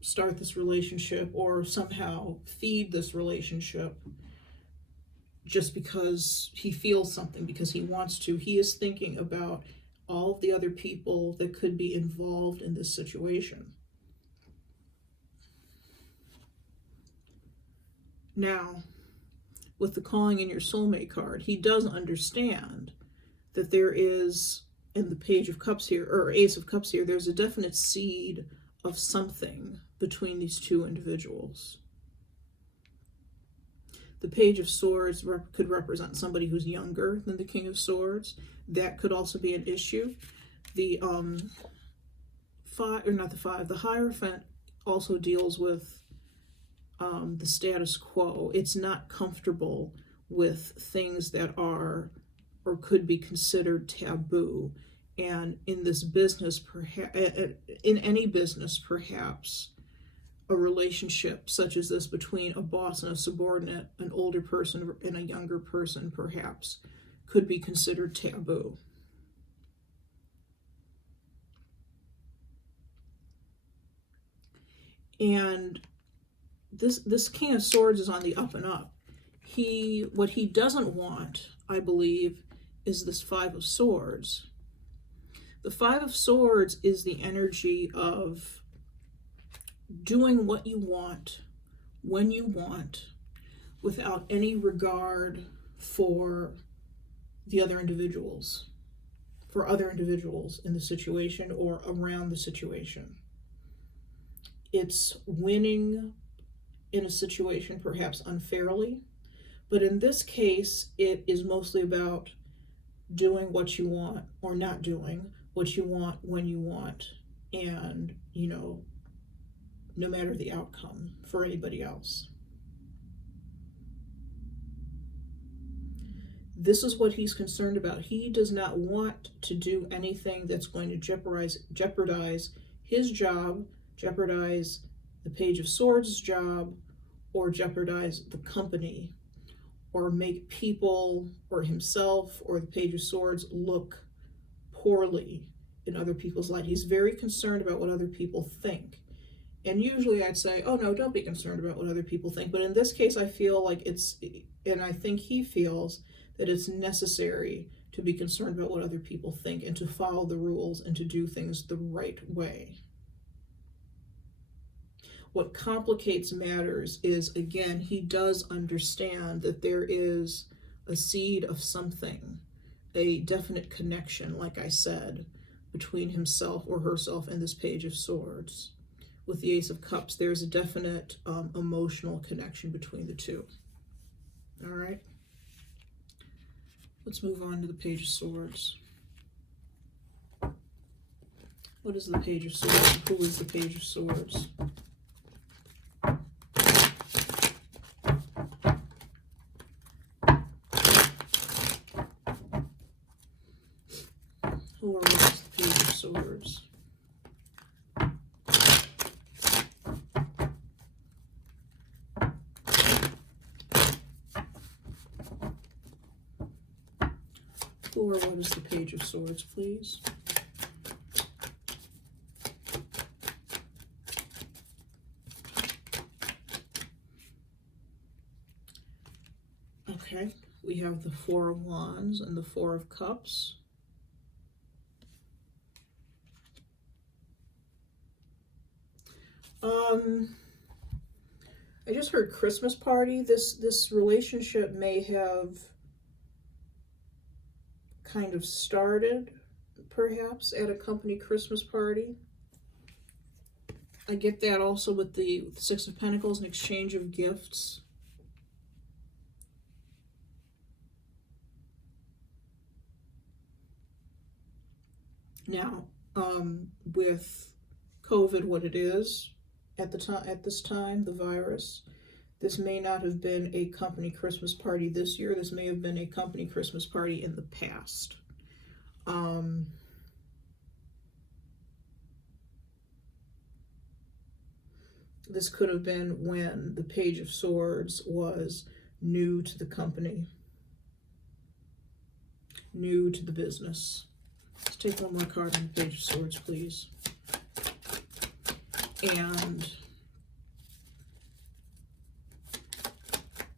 start this relationship or somehow feed this relationship just because he feels something, because he wants to. He is thinking about all of the other people that could be involved in this situation. Now, with the Calling in Your Soulmate card, he does understand that there is, in the Page of Cups here, or Ace of Cups here, there's a definite seed of something between these two individuals. The Page of Swords could represent somebody who's younger than the King of Swords. That could also be an issue. The the Hierophant also deals with the status quo. It's not comfortable with things that are or could be considered taboo. And in this business, in any business, perhaps, a relationship such as this between a boss and a subordinate, an older person and a younger person, perhaps, could be considered taboo. And this King of Swords is on the up and up. What he doesn't want, I believe, is this Five of Swords. The Five of Swords is the energy of doing what you want, when you want, without any regard for the other individuals, for other individuals in the situation or around the situation. It's winning in a situation perhaps unfairly, but in this case, it is mostly about doing what you want or not doing what you want when you want, and, you know, no matter the outcome for anybody else. This is what he's concerned about. He does not want to do anything that's going to jeopardize his job, jeopardize the Page of Swords' job, or jeopardize the company, or make people or himself or the Page of Swords look poorly in other people's light. He's very concerned about what other people think. And usually I'd say, oh no, don't be concerned about what other people think. But in this case, I feel like it's, and I think he feels that it's necessary to be concerned about what other people think and to follow the rules and to do things the right way. What complicates matters is, again, he does understand that there is a seed of something, a definite connection, like I said, between himself or herself and this Page of Swords. With the Ace of Cups, there's a definite emotional connection between the two. All right. Let's move on to the Page of Swords. What is the Page of Swords? Who is the Page of Swords? Who or what is the Page of Swords? Who or what is the Page of Swords, please? Okay, we have the Four of Wands and the Four of Cups. I just heard Christmas party. This relationship may have kind of started, perhaps, at a company Christmas party. I get that also with the Six of Pentacles, an exchange of gifts. Now, with COVID, what it is at this time, the virus, this may not have been a company Christmas party this year. This may have been a company Christmas party in the past. This could have been when the Page of Swords was new to the company, new to the business. Let's take one more card on the Page of Swords, please. And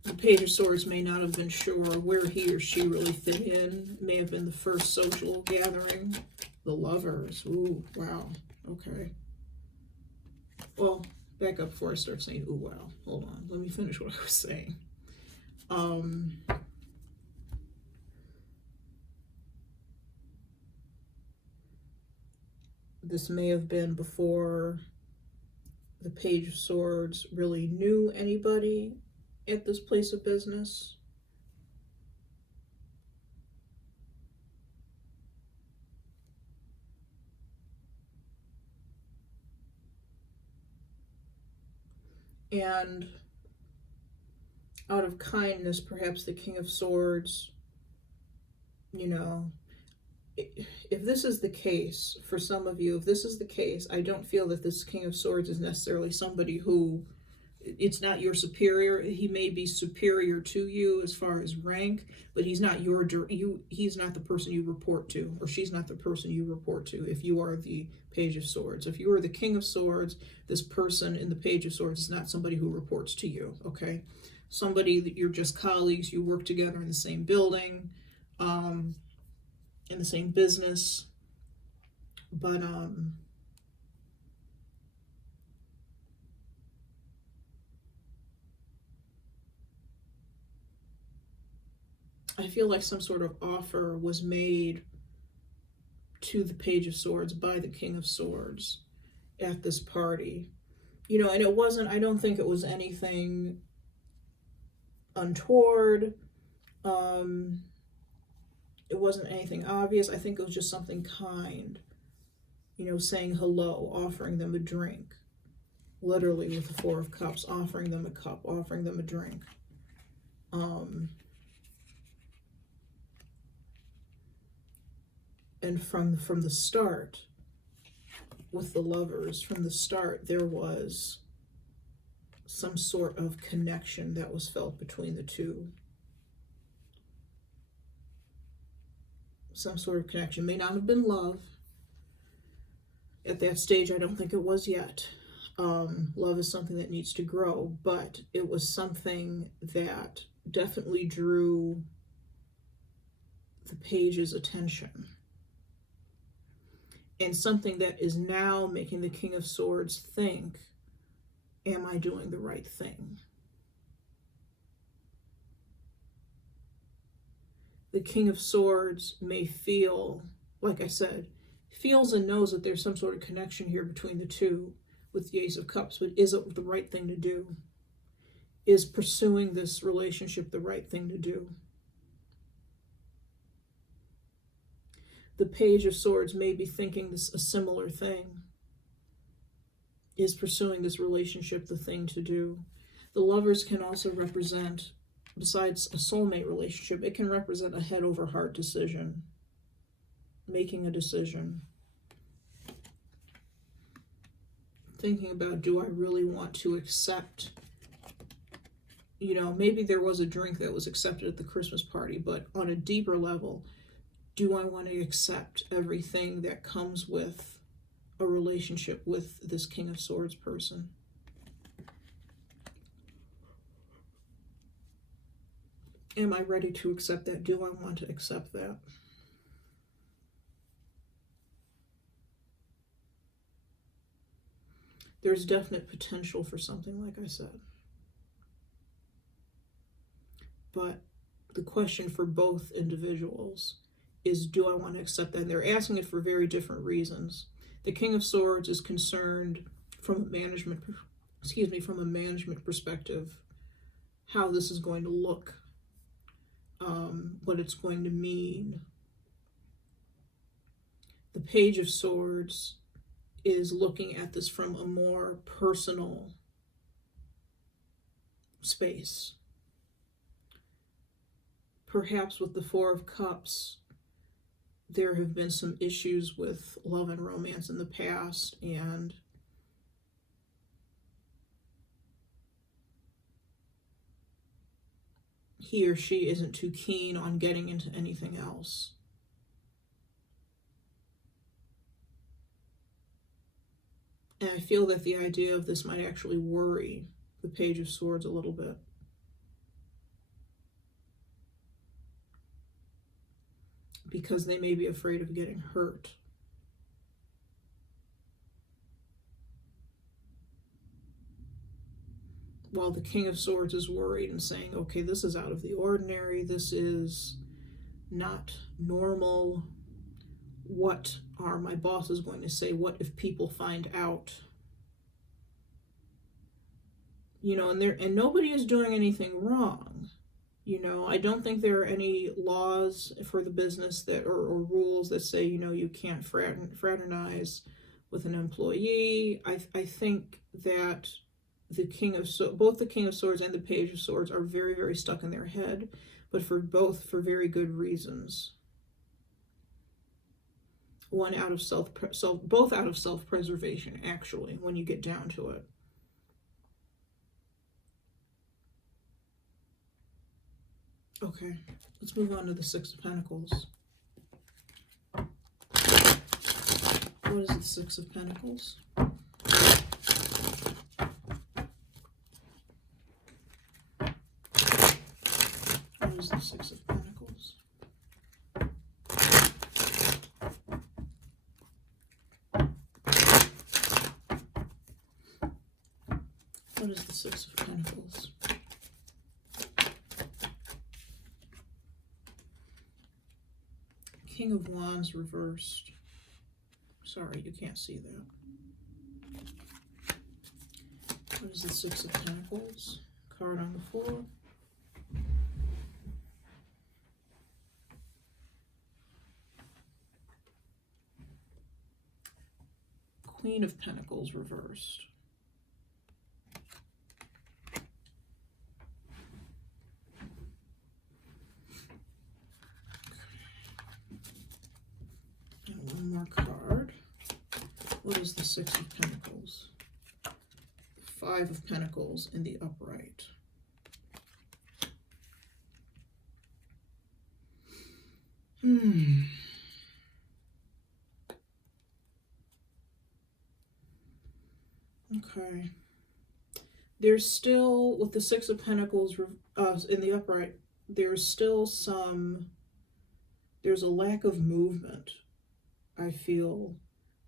the Page of Swords may not have been sure where he or she really fit in. It may have been the first social gathering. The Lovers. Ooh, wow. Okay. Well, back up before I start saying, ooh, wow. Hold on. Let me finish what I was saying. This may have been before the Page of Swords really knew anybody at this place of business. And out of kindness, perhaps the King of Swords, you know, if this is the case for some of you, if this is the case, I don't feel that this King of Swords is necessarily somebody who, it's not your superior. He may be superior to you as far as rank, but he's not he's not the person you report to, or she's not the person you report to if you are the Page of Swords. If you are the King of Swords, this person in the Page of Swords is not somebody who reports to you, okay? Somebody that you're just colleagues, you work together in the same building, in the same business, but I feel like some sort of offer was made to the Page of Swords by the King of Swords at this party. You know, and it wasn't, I don't think it was anything untoward. It wasn't anything obvious. I think it was just something kind. You know, saying hello, offering them a drink. Literally with the Four of Cups, offering them a cup, offering them a drink. And from the start, with the Lovers, from the start, there was some sort of connection that was felt between the two. Some sort of connection. May not have been love. At that stage, I don't think it was yet. Love is something that needs to grow, but it was something that definitely drew the page's attention. And something that is now making the King of Swords think, am I doing the right thing? The King of Swords may feel, like I said, feels and knows that there's some sort of connection here between the two with the Ace of Cups, but is it the right thing to do? Is pursuing this relationship the right thing to do? The Page of Swords may be thinking this a similar thing. Is pursuing this relationship the thing to do? The Lovers can also represent, besides a soulmate relationship, it can represent a head over heart decision. Making a decision. Thinking about, do I really want to accept, you know, maybe there was a drink that was accepted at the Christmas party, but on a deeper level, do I want to accept everything that comes with a relationship with this King of Swords person? Am I ready to accept that? Do I want to accept that? There's definite potential for something, like I said. But the question for both individuals is, do I want to accept that? And they're asking it for very different reasons. The King of Swords is concerned from a management, from a management perspective, how this is going to look, what it's going to mean. The Page of Swords is looking at this from a more personal space. Perhaps with the Four of Cups, there have been some issues with love and romance in the past, and he or she isn't too keen on getting into anything else. And I feel that the idea of this might actually worry the Page of Swords a little bit. Because they may be afraid of getting hurt. While the King of Swords is worried and saying, okay, this is out of the ordinary, this is not normal. What are my bosses going to say? What if people find out? You know, and nobody is doing anything wrong. You know, I don't think there are any laws for the business that or rules that say, you know, you can't fraternize with an employee. I think that both the King of Swords and the Page of Swords are very, very stuck in their head, but for very good reasons. Both out of self-preservation, actually, when you get down to it. Okay, let's move on to the Six of Pentacles. What is the Six of Pentacles? What is the Six of Pentacles? What is the Six of Pentacles? King of Wands reversed. Sorry, you can't see that. What is the Six of Pentacles? Card on the floor. Queen of Pentacles reversed. And one more card. What is the Six of Pentacles? Five of Pentacles in the upright. Okay. Okay. There's still, with the Six of Pentacles in the upright, there's a lack of movement, I feel,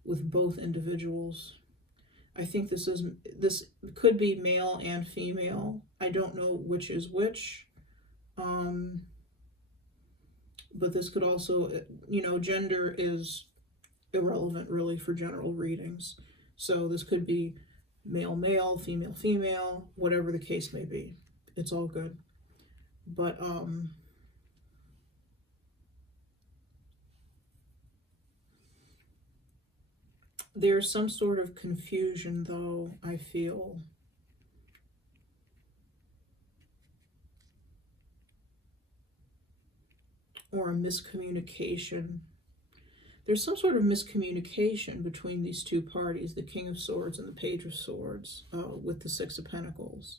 with both individuals. I think this could be male and female. I don't know which is which. But this could also, gender is irrelevant really for general readings. So this could be male, male, female, female, whatever the case may be. It's all good. But there's some sort of confusion, though, I feel. Or a miscommunication. There's some sort of miscommunication between these two parties, the King of Swords and the Page of Swords, with the Six of Pentacles.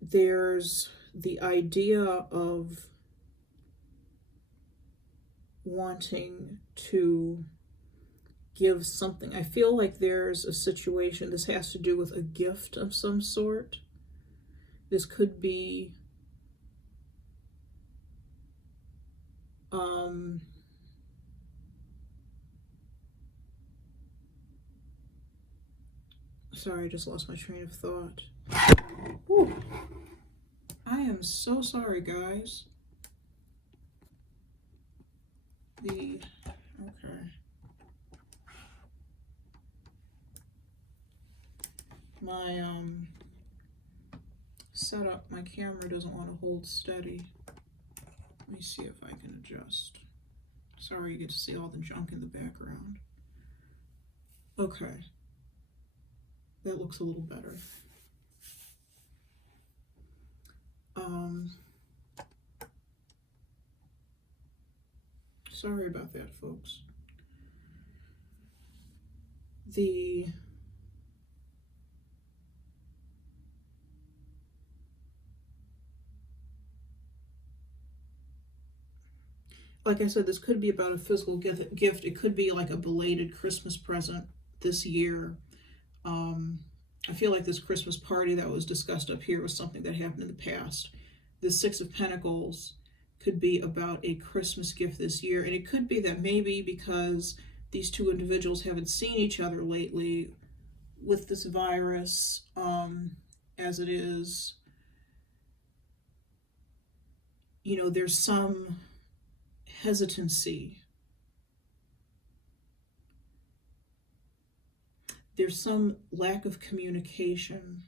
There's the idea of wanting to give something. I feel like there's a situation, this has to do with a gift of some sort. This could be sorry, I just lost my train of thought. Whew. I am so sorry, guys. Okay. My setup, my camera doesn't want to hold steady. Let me see if I can adjust. Sorry, you get to see all the junk in the background. Okay. That looks a little better. Sorry about that, folks. Like I said, this could be about a physical gift. It could be like a belated Christmas present this year. I feel like this Christmas party that was discussed up here was something that happened in the past. The Six of Pentacles could be about a Christmas gift this year. And it could be that maybe because these two individuals haven't seen each other lately with this virus, as it is, there's some hesitancy. There's some lack of communication.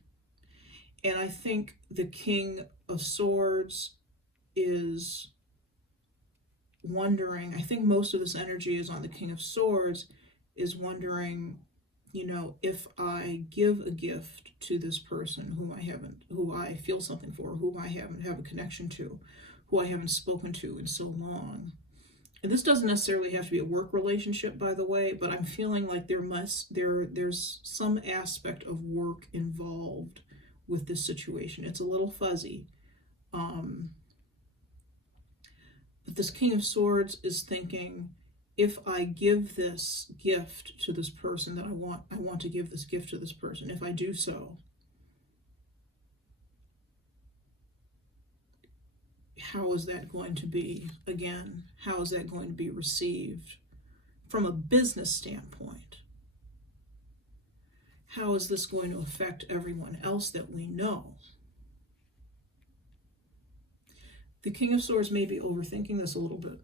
And I think the King of Swords is wondering, I think most of this energy is on the King of Swords, is wondering, if I give a gift to this person who I feel something for, who I haven't have a connection to, who I haven't spoken to in so long. And this doesn't necessarily have to be a work relationship, by the way, but I'm feeling like there's some aspect of work involved with this situation. It's a little fuzzy. But this King of Swords is thinking, if I give this gift to this person that I want to give this gift to this person, if I do so, how is that going to be, again, how is that going to be received from a business standpoint? How is this going to affect everyone else that we know? The King of Swords may be overthinking this a little bit.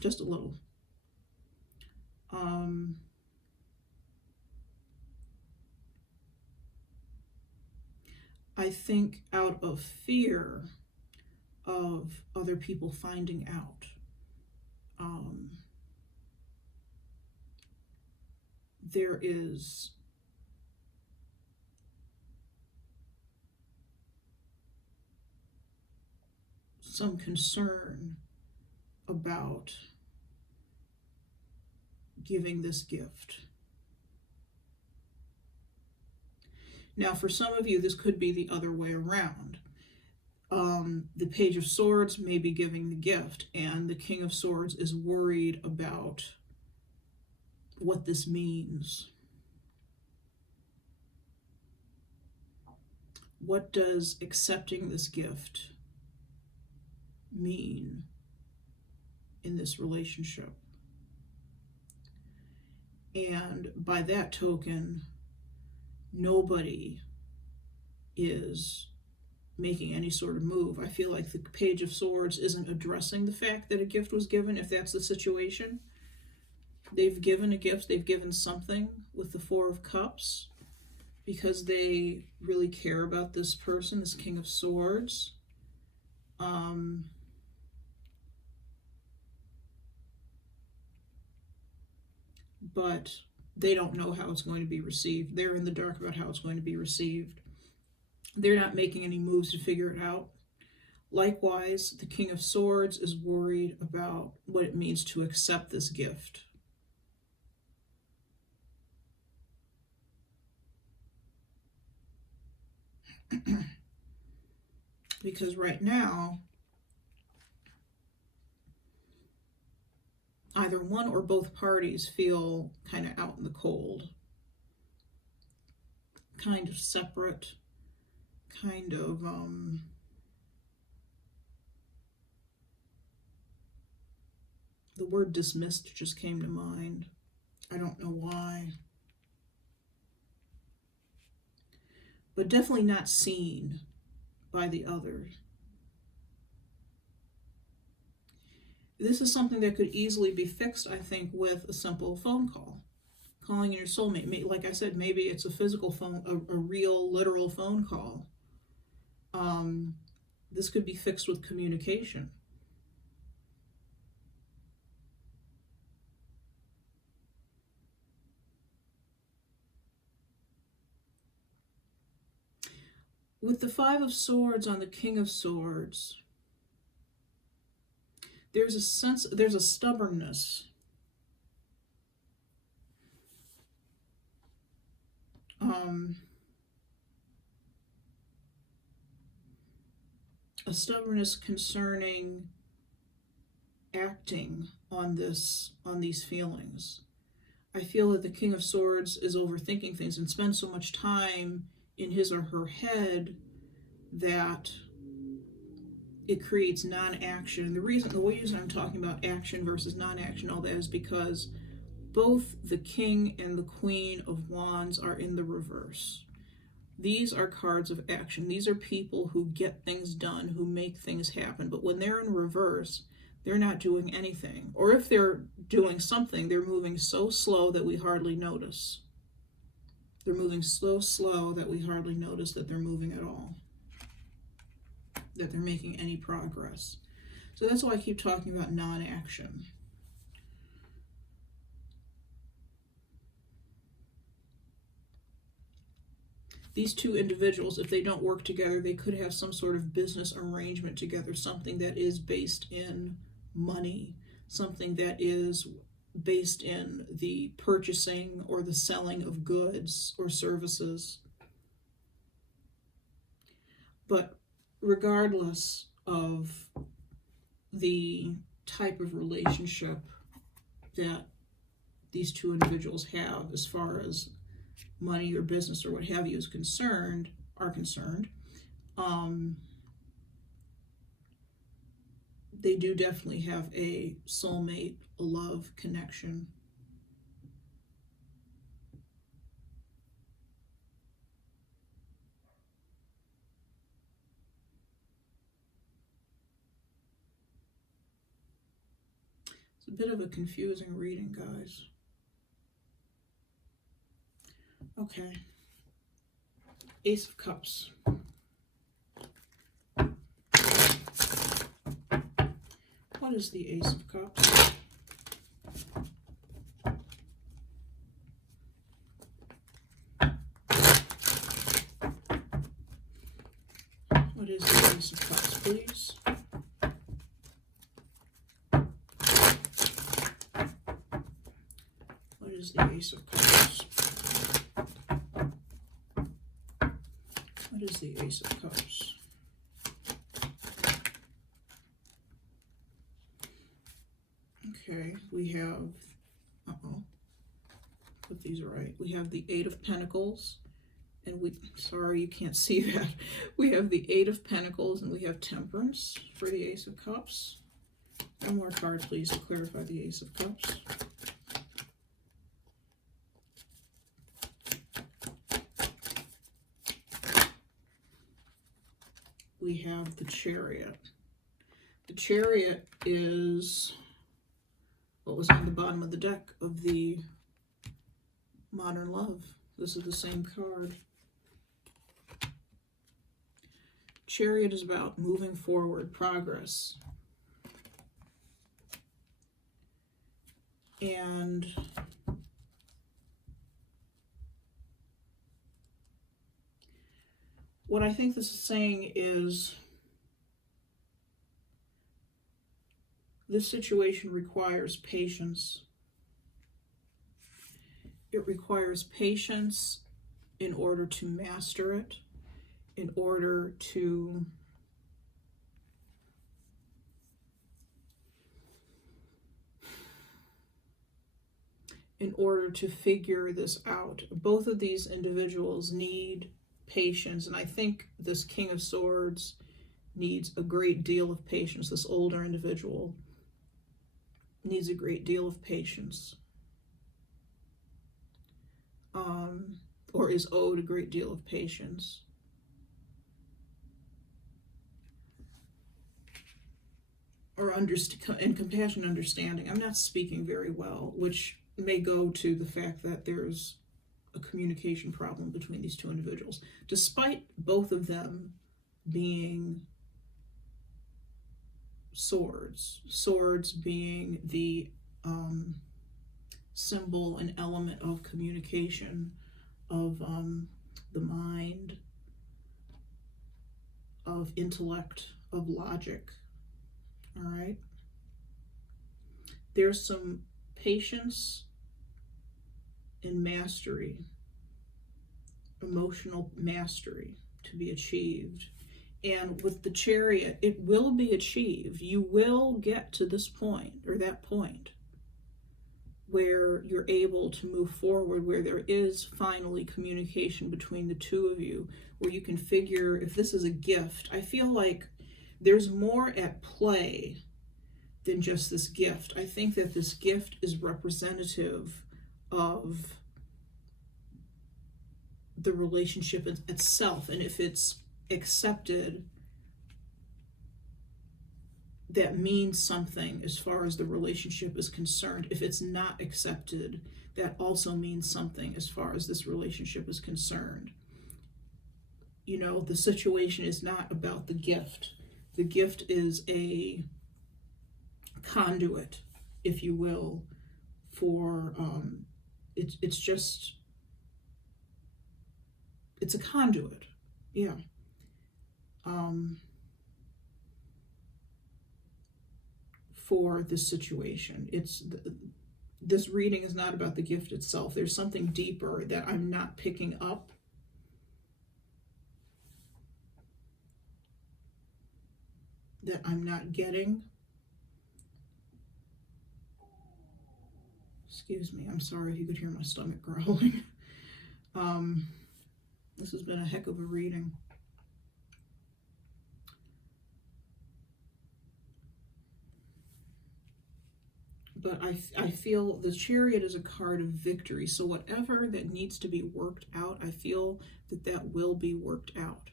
Just a little. I think out of fear of other people finding out. There is some concern about giving this gift. Now, for some of you, this could be the other way around. The Page of Swords may be giving the gift, and the King of Swords is worried about what this means. What does accepting this gift mean in this relationship? And by that token, nobody is making any sort of move. I feel like the Page of Swords isn't addressing the fact that a gift was given, if that's the situation. They've given a gift, they've given something with the Four of Cups because they really care about this person, this King of Swords. But they don't know how it's going to be received. They're in the dark about how it's going to be received. They're not making any moves to figure it out. Likewise, the King of Swords is worried about what it means to accept this gift. Because right now, either one or both parties feel kind of out in the cold, kind of separate, kind of the word dismissed just came to mind. I don't know why. But definitely not seen by the others. This is something that could easily be fixed, I think, with a simple phone call. Calling in your soulmate. Like I said, maybe it's a physical phone, a real, literal phone call. This could be fixed with communication. With the Five of Swords on the King of Swords, there's a sense, there's a stubbornness. A stubbornness concerning acting on these feelings. I feel that the King of Swords is overthinking things and spends so much time in his or her head that it creates non-action. The reason I'm talking about action versus non-action, all that, is because both the King and the Queen of Wands are in the reverse. These are cards of action. These are people who get things done, who make things happen. But when they're in reverse, they're not doing anything. Or if they're doing something, they're moving so slow that we hardly notice. They're moving so slow that we hardly notice that they're moving at all, that they're making any progress. So that's why I keep talking about non-action. These two individuals, if they don't work together, they could have some sort of business arrangement together, something that is based in money, something that is based in the purchasing or the selling of goods or services. But regardless of the type of relationship that these two individuals have as far as money or business or what have you is concerned, they do definitely have a soulmate, a love connection. It's a bit of a confusing reading, guys. Okay. Ace of Cups. What is the Ace of Cups? What is the Ace of Cups, please? What is the Ace of Cups? What is the Ace of Cups? we have, put these right. We have the Eight of Pentacles, and sorry, you can't see that. We have the Eight of Pentacles, and we have Temperance for the Ace of Cups. One more card, please, to clarify the Ace of Cups. We have the Chariot. The Chariot is what was on the bottom of the deck of the Modern Love. This is the same card. Chariot is about moving forward, progress. And what I think this is saying is this situation requires patience. It requires patience in order to master it, in order to figure this out. Both of these individuals need patience, and I think this King of Swords needs a great deal of patience. This older individual needs a great deal of patience, or is owed a great deal of patience. And compassion, understanding. I'm not speaking very well, which may go to the fact that there's a communication problem between these two individuals, despite both of them being swords. Swords being the symbol and element of communication, of the mind, of intellect, of logic. All right. There's some patience and mastery, emotional mastery to be achieved. And with the Chariot, it will be achieved. You will get to this point, or that point, where you're able to move forward, where there is finally communication between the two of you, where you can figure if this is a gift. I feel like there's more at play than just this gift. I think that this gift is representative of the relationship itself, and if it's accepted, that means something as far as the relationship is concerned. If it's not accepted, that also means something as far as this relationship is concerned. You know, the situation is not about the gift. The gift is a conduit, if you will, for it's a conduit, yeah. For this situation. This reading is not about the gift itself. There's something deeper that I'm not picking up. That I'm not getting. Excuse me, I'm sorry if you could hear my stomach growling. This has been a heck of a reading. But I feel the Chariot is a card of victory. So whatever that needs to be worked out, I feel that that will be worked out.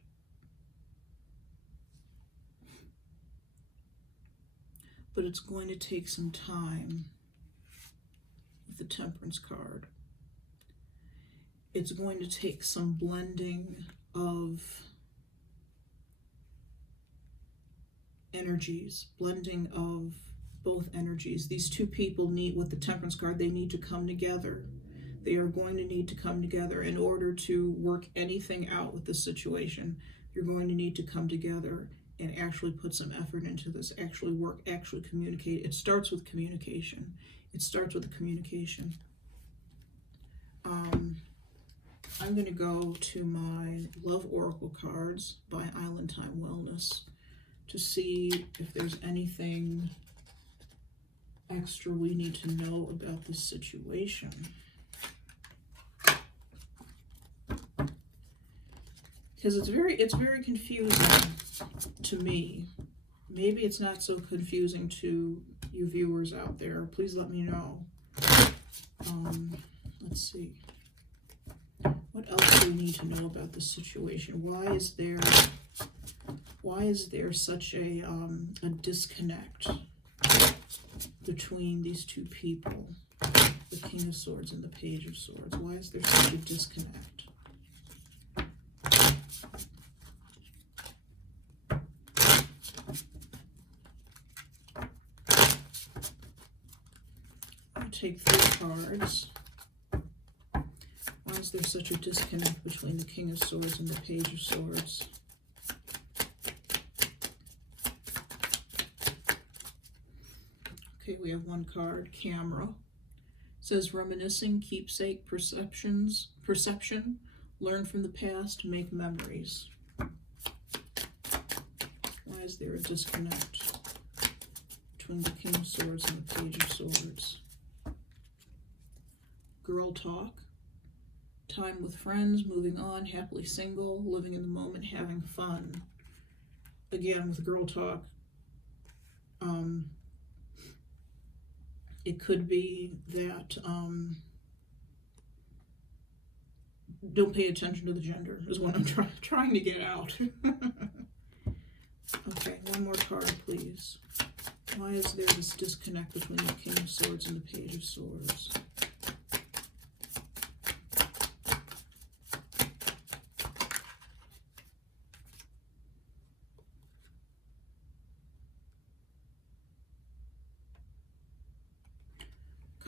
But it's going to take some time with the Temperance card. It's going to take some blending of energies, blending of both energies. These two people need, with the Temperance card, they need to come together. They are going to need to come together in order to work anything out with this situation. You're going to need to come together and actually put some effort into this, actually work, actually communicate. It starts with communication. It starts with the communication. I'm going to go to my Love Oracle cards by Island Time Wellness to see if there's anything extra we need to know about this situation? Because it's very confusing to me. Maybe it's not so confusing to you viewers out there. Please let me know. Let's see. What else do we need to know about this situation? Why is there such a disconnect between these two people? The King of Swords and the Page of Swords. Why is there such a disconnect? I'll take 3 cards. Why is there such a disconnect between the King of Swords and the Page of Swords? Okay, we have 1 card, Camera. It says reminiscing, keepsake, perception, learn from the past, make memories. Why is there a disconnect between the King of Swords and the Page of Swords? Girl talk. Time with friends, moving on, happily single, living in the moment, having fun. Again, with girl talk, it could be that don't pay attention to the gender is what I'm trying to get out. Okay, 1 more card, please. Why is there this disconnect between the King of Swords and the Page of Swords?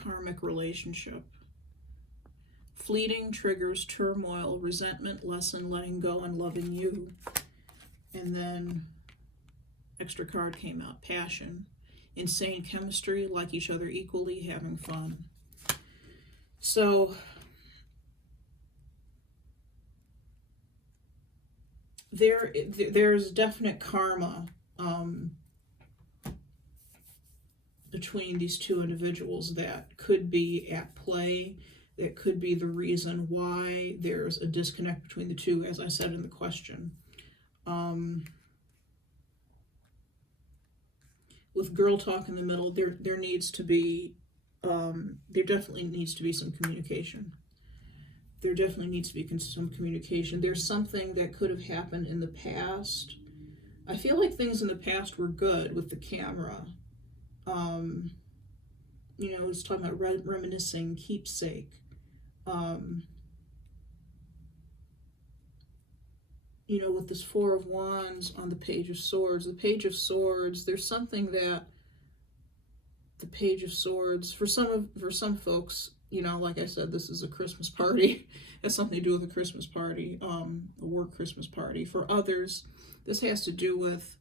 Karmic relationship. Fleeting triggers turmoil, resentment, lesson, letting go, and loving you. And then extra card came out, passion. Insane chemistry, like each other equally, having fun. So there's definite karma between these two individuals that could be at play, that could be the reason why there's a disconnect between the two, as I said in the question. With girl talk in the middle, there needs to be, there definitely needs to be some communication. There definitely needs to be some communication. There's something that could have happened in the past. I feel like things in the past were good with the camera. You know, it's talking about reminiscing, keepsake. You know, with this 4 of Wands on the Page of Swords, the Page of Swords, there's something that the Page of Swords, for some folks, you know, like I said, this is a Christmas party. It has something to do with a Christmas party, a work Christmas party. For others, this has to do with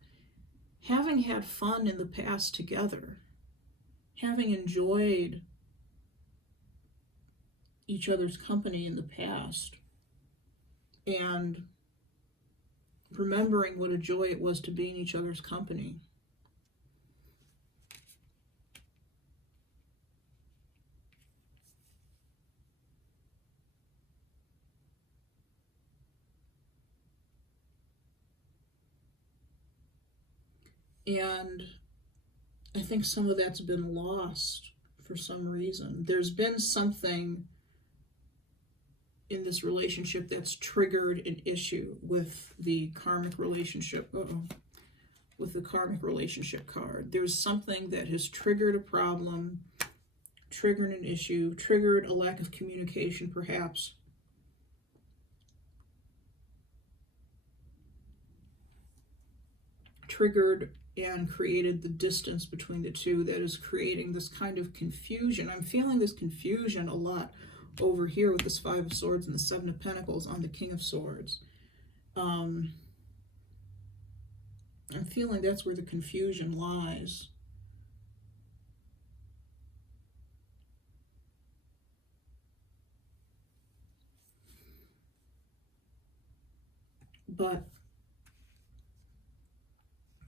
having had fun in the past together, having enjoyed each other's company in the past, and remembering what a joy it was to be in each other's company. And I think some of that's been lost for some reason. There's been something in this relationship that's triggered an issue with the karmic relationship. With the karmic relationship card. There's something that has triggered a problem, triggered an issue, triggered a lack of communication perhaps. Triggered and created the distance between the two that is creating this kind of confusion. I'm feeling this confusion a lot over here with this 5 of Swords and the 7 of Pentacles on the King of Swords. I'm feeling that's where the confusion lies. But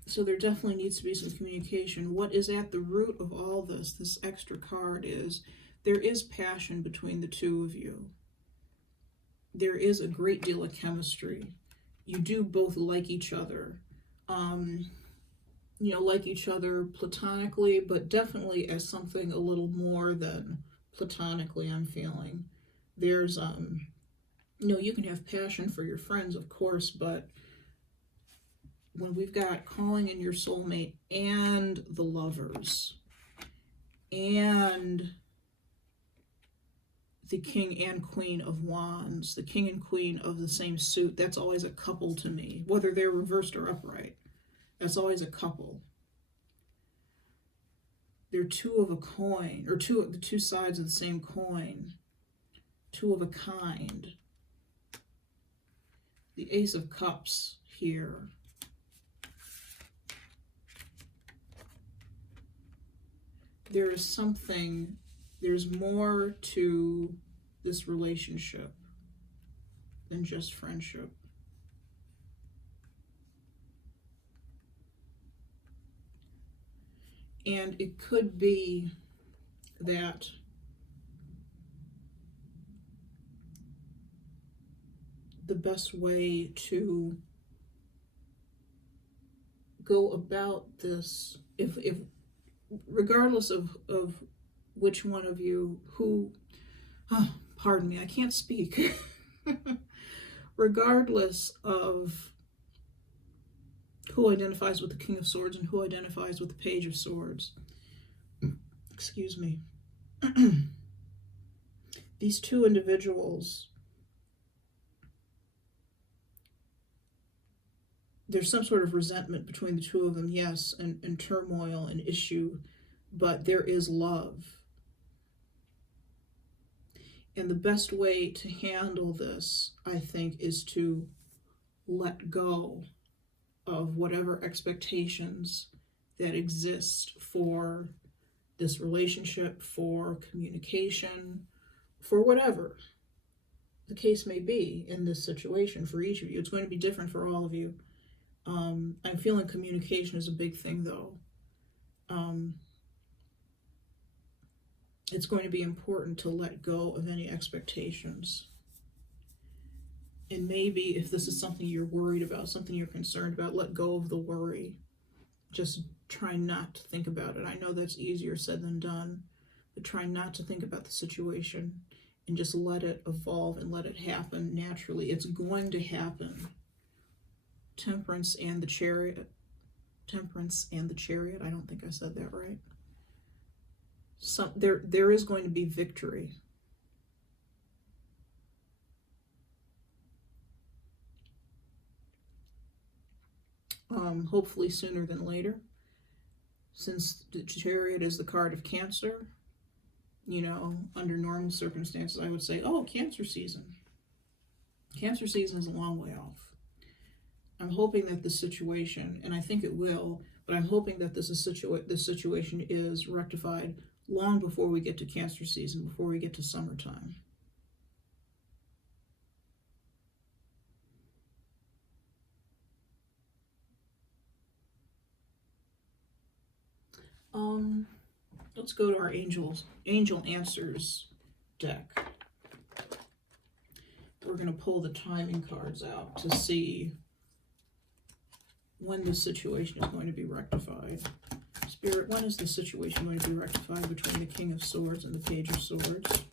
So there definitely needs to be some communication. What is at the root of all this extra card, is there is passion between the two of you. There is a great deal of chemistry. You do both like each other. You know, like each other platonically, but definitely as something a little more than platonically, I'm feeling. There's, you know, you can have passion for your friends, of course, but when we've got calling in your soulmate and the Lovers and the King and Queen of Wands, the King and Queen of the same suit, that's always a couple to me, whether they're reversed or upright. That's always a couple. They're two of a coin, or the two sides of the same coin, two of a kind. The Ace of Cups here. There is something, there's more to this relationship than just friendship. And it could be that the best way to go about this, if regardless of which one of you who, pardon me, I can't speak, regardless of who identifies with the King of Swords and who identifies with the Page of Swords, excuse me, these two individuals, there's some sort of resentment between the two of them, yes, and turmoil and issue, but there is love. And the best way to handle this, I think, is to let go of whatever expectations that exist for this relationship, for communication, for whatever the case may be in this situation for each of you. It's going to be different for all of you. I'm feeling communication is a big thing, though. It's going to be important to let go of any expectations. And maybe if this is something you're worried about, something you're concerned about, let go of the worry. Just try not to think about it. I know that's easier said than done, but try not to think about the situation and just let it evolve and let it happen naturally. It's going to happen. Temperance and the Chariot. Temperance and the Chariot. I don't think I said that right. There is going to be victory. Hopefully sooner than later. Since the Chariot is the card of Cancer, you know, under normal circumstances, I would say, oh, Cancer season. Cancer season is a long way off. I'm hoping that the situation, and I think it will, but I'm hoping that this situation is rectified long before we get to Cancer season, before we get to summertime. Let's go to our Angel Answers deck. We're going to pull the timing cards out to see when this situation is going to be rectified. Spirit, when is the situation going to be rectified between the King of Swords and the Page of Swords?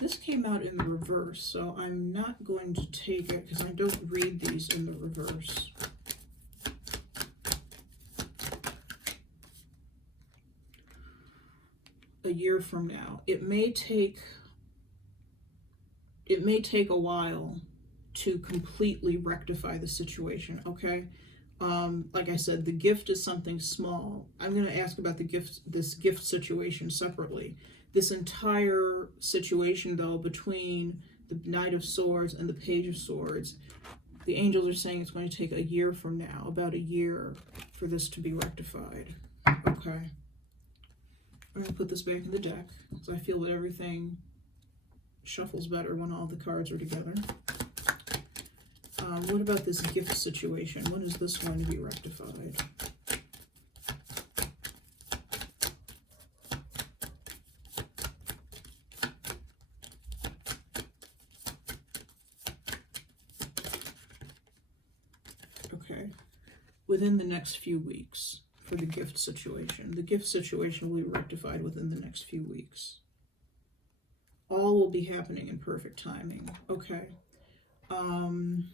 This came out in the reverse, so I'm not going to take it because I don't read these in the reverse. A year from now, it may take a while to completely rectify the situation, okay? Like I said, the gift is something small. I'm going to ask about this gift situation separately. This entire situation, though, between the Knight of Swords and the Page of Swords, the angels are saying it's going to take a year from now, about a year, for this to be rectified. Okay. I'm going to put this back in the deck, because I feel that everything shuffles better when all the cards are together. What about this gift situation? When is this going to be rectified? Okay. Within the next few weeks for the gift situation. The gift situation will be rectified within the next few weeks. All will be happening in perfect timing. Okay. From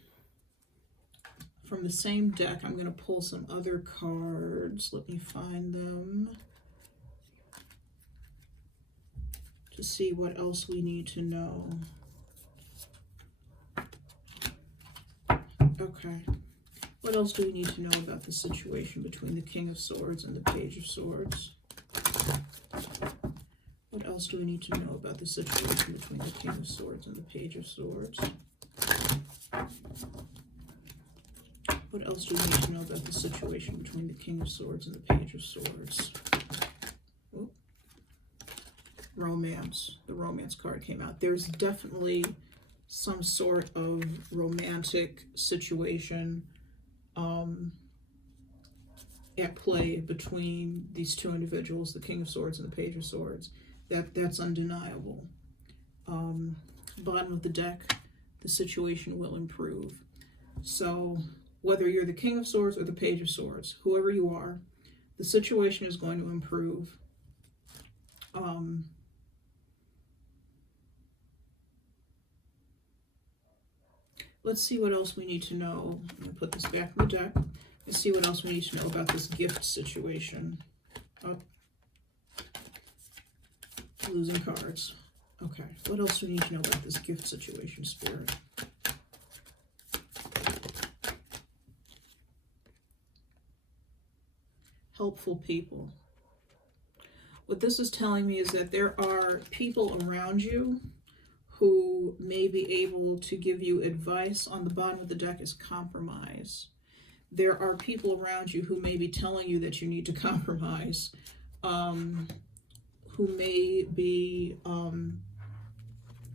the same deck, I'm going to pull some other cards. Let me find them to see what else we need to know. Okay. What else do we need to know about the situation between the King of Swords and the Page of Swords? What else do we need to know about the situation between the King of Swords and the Page of Swords? What else do we need to know about the situation between the King of Swords and the Page of Swords? Oop. Romance. The romance card came out. There's definitely some sort of romantic situation at play between these two individuals, the King of Swords and the Page of Swords. That's undeniable. Bottom of the deck, the situation will improve. So whether you're the King of Swords or the Page of Swords, whoever you are, the situation is going to improve. Let's see what else we need to know. I'm going to put this back in the deck. Let's see what else we need to know about this gift situation. Oh. Losing cards. Okay, what else do we need to know about this gift situation, Spirit? Helpful people. What this is telling me is that there are people around you who may be able to give you advice. On the bottom of the deck is compromise. There are people around you who may be telling you that you need to compromise, who may be,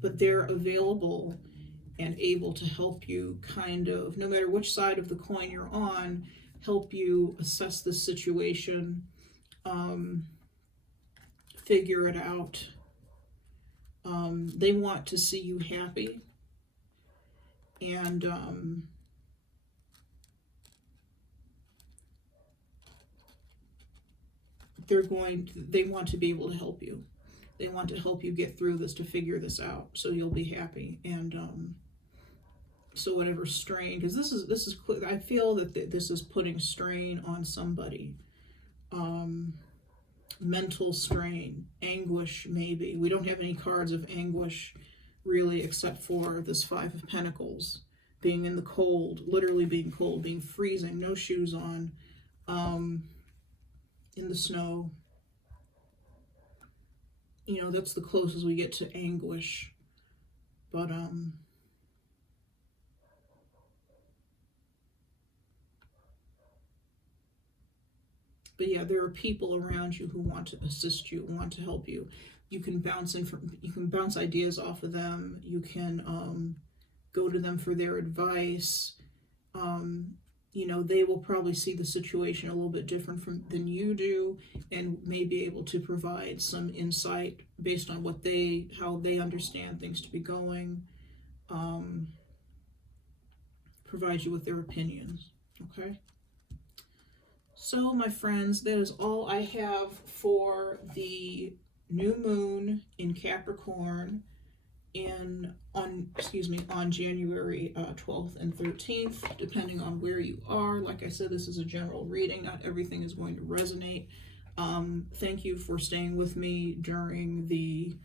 but they're available and able to help you kind of, no matter which side of the coin you're on, help you assess the situation, figure it out. They want to see you happy, and they want to be able to help you. They want to help you get through this, to figure this out, so you'll be happy. And so whatever strain, because this is I feel that this is putting strain on somebody. Mental strain, anguish, maybe. We don't have any cards of anguish really, except for this Five of Pentacles, being in the cold, literally being cold, being freezing, no shoes on, in the snow. You know, that's the closest we get to anguish. But yeah, there are people around you who want to assist you, want to help you. You can bounce ideas off of them. You can go to them for their advice. You know, they will probably see the situation a little bit different than you do, and may be able to provide some insight based on how they understand things to be going. Provide you with their opinions. Okay. So, my friends, that is all I have for the new moon in Capricorn on January 12th and 13th, depending on where you are. Like I said, this is a general reading. Not everything is going to resonate. Thank you for staying with me during the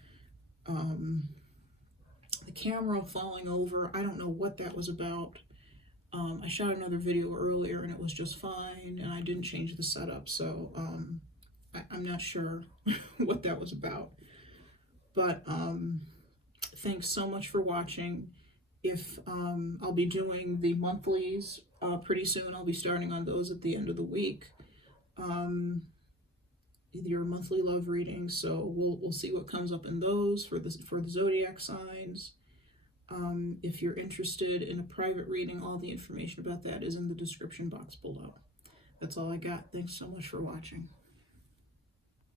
camera falling over. I don't know what that was about. I shot another video earlier and it was just fine, and I didn't change the setup, so I'm not sure what that was about. But thanks so much for watching. If I'll be doing the monthlies pretty soon. I'll be starting on those at the end of the week. Your monthly love readings, so we'll see what comes up in those for the zodiac signs. If you're interested in a private reading, all the information about that is in the description box below. That's all I got. Thanks so much for watching.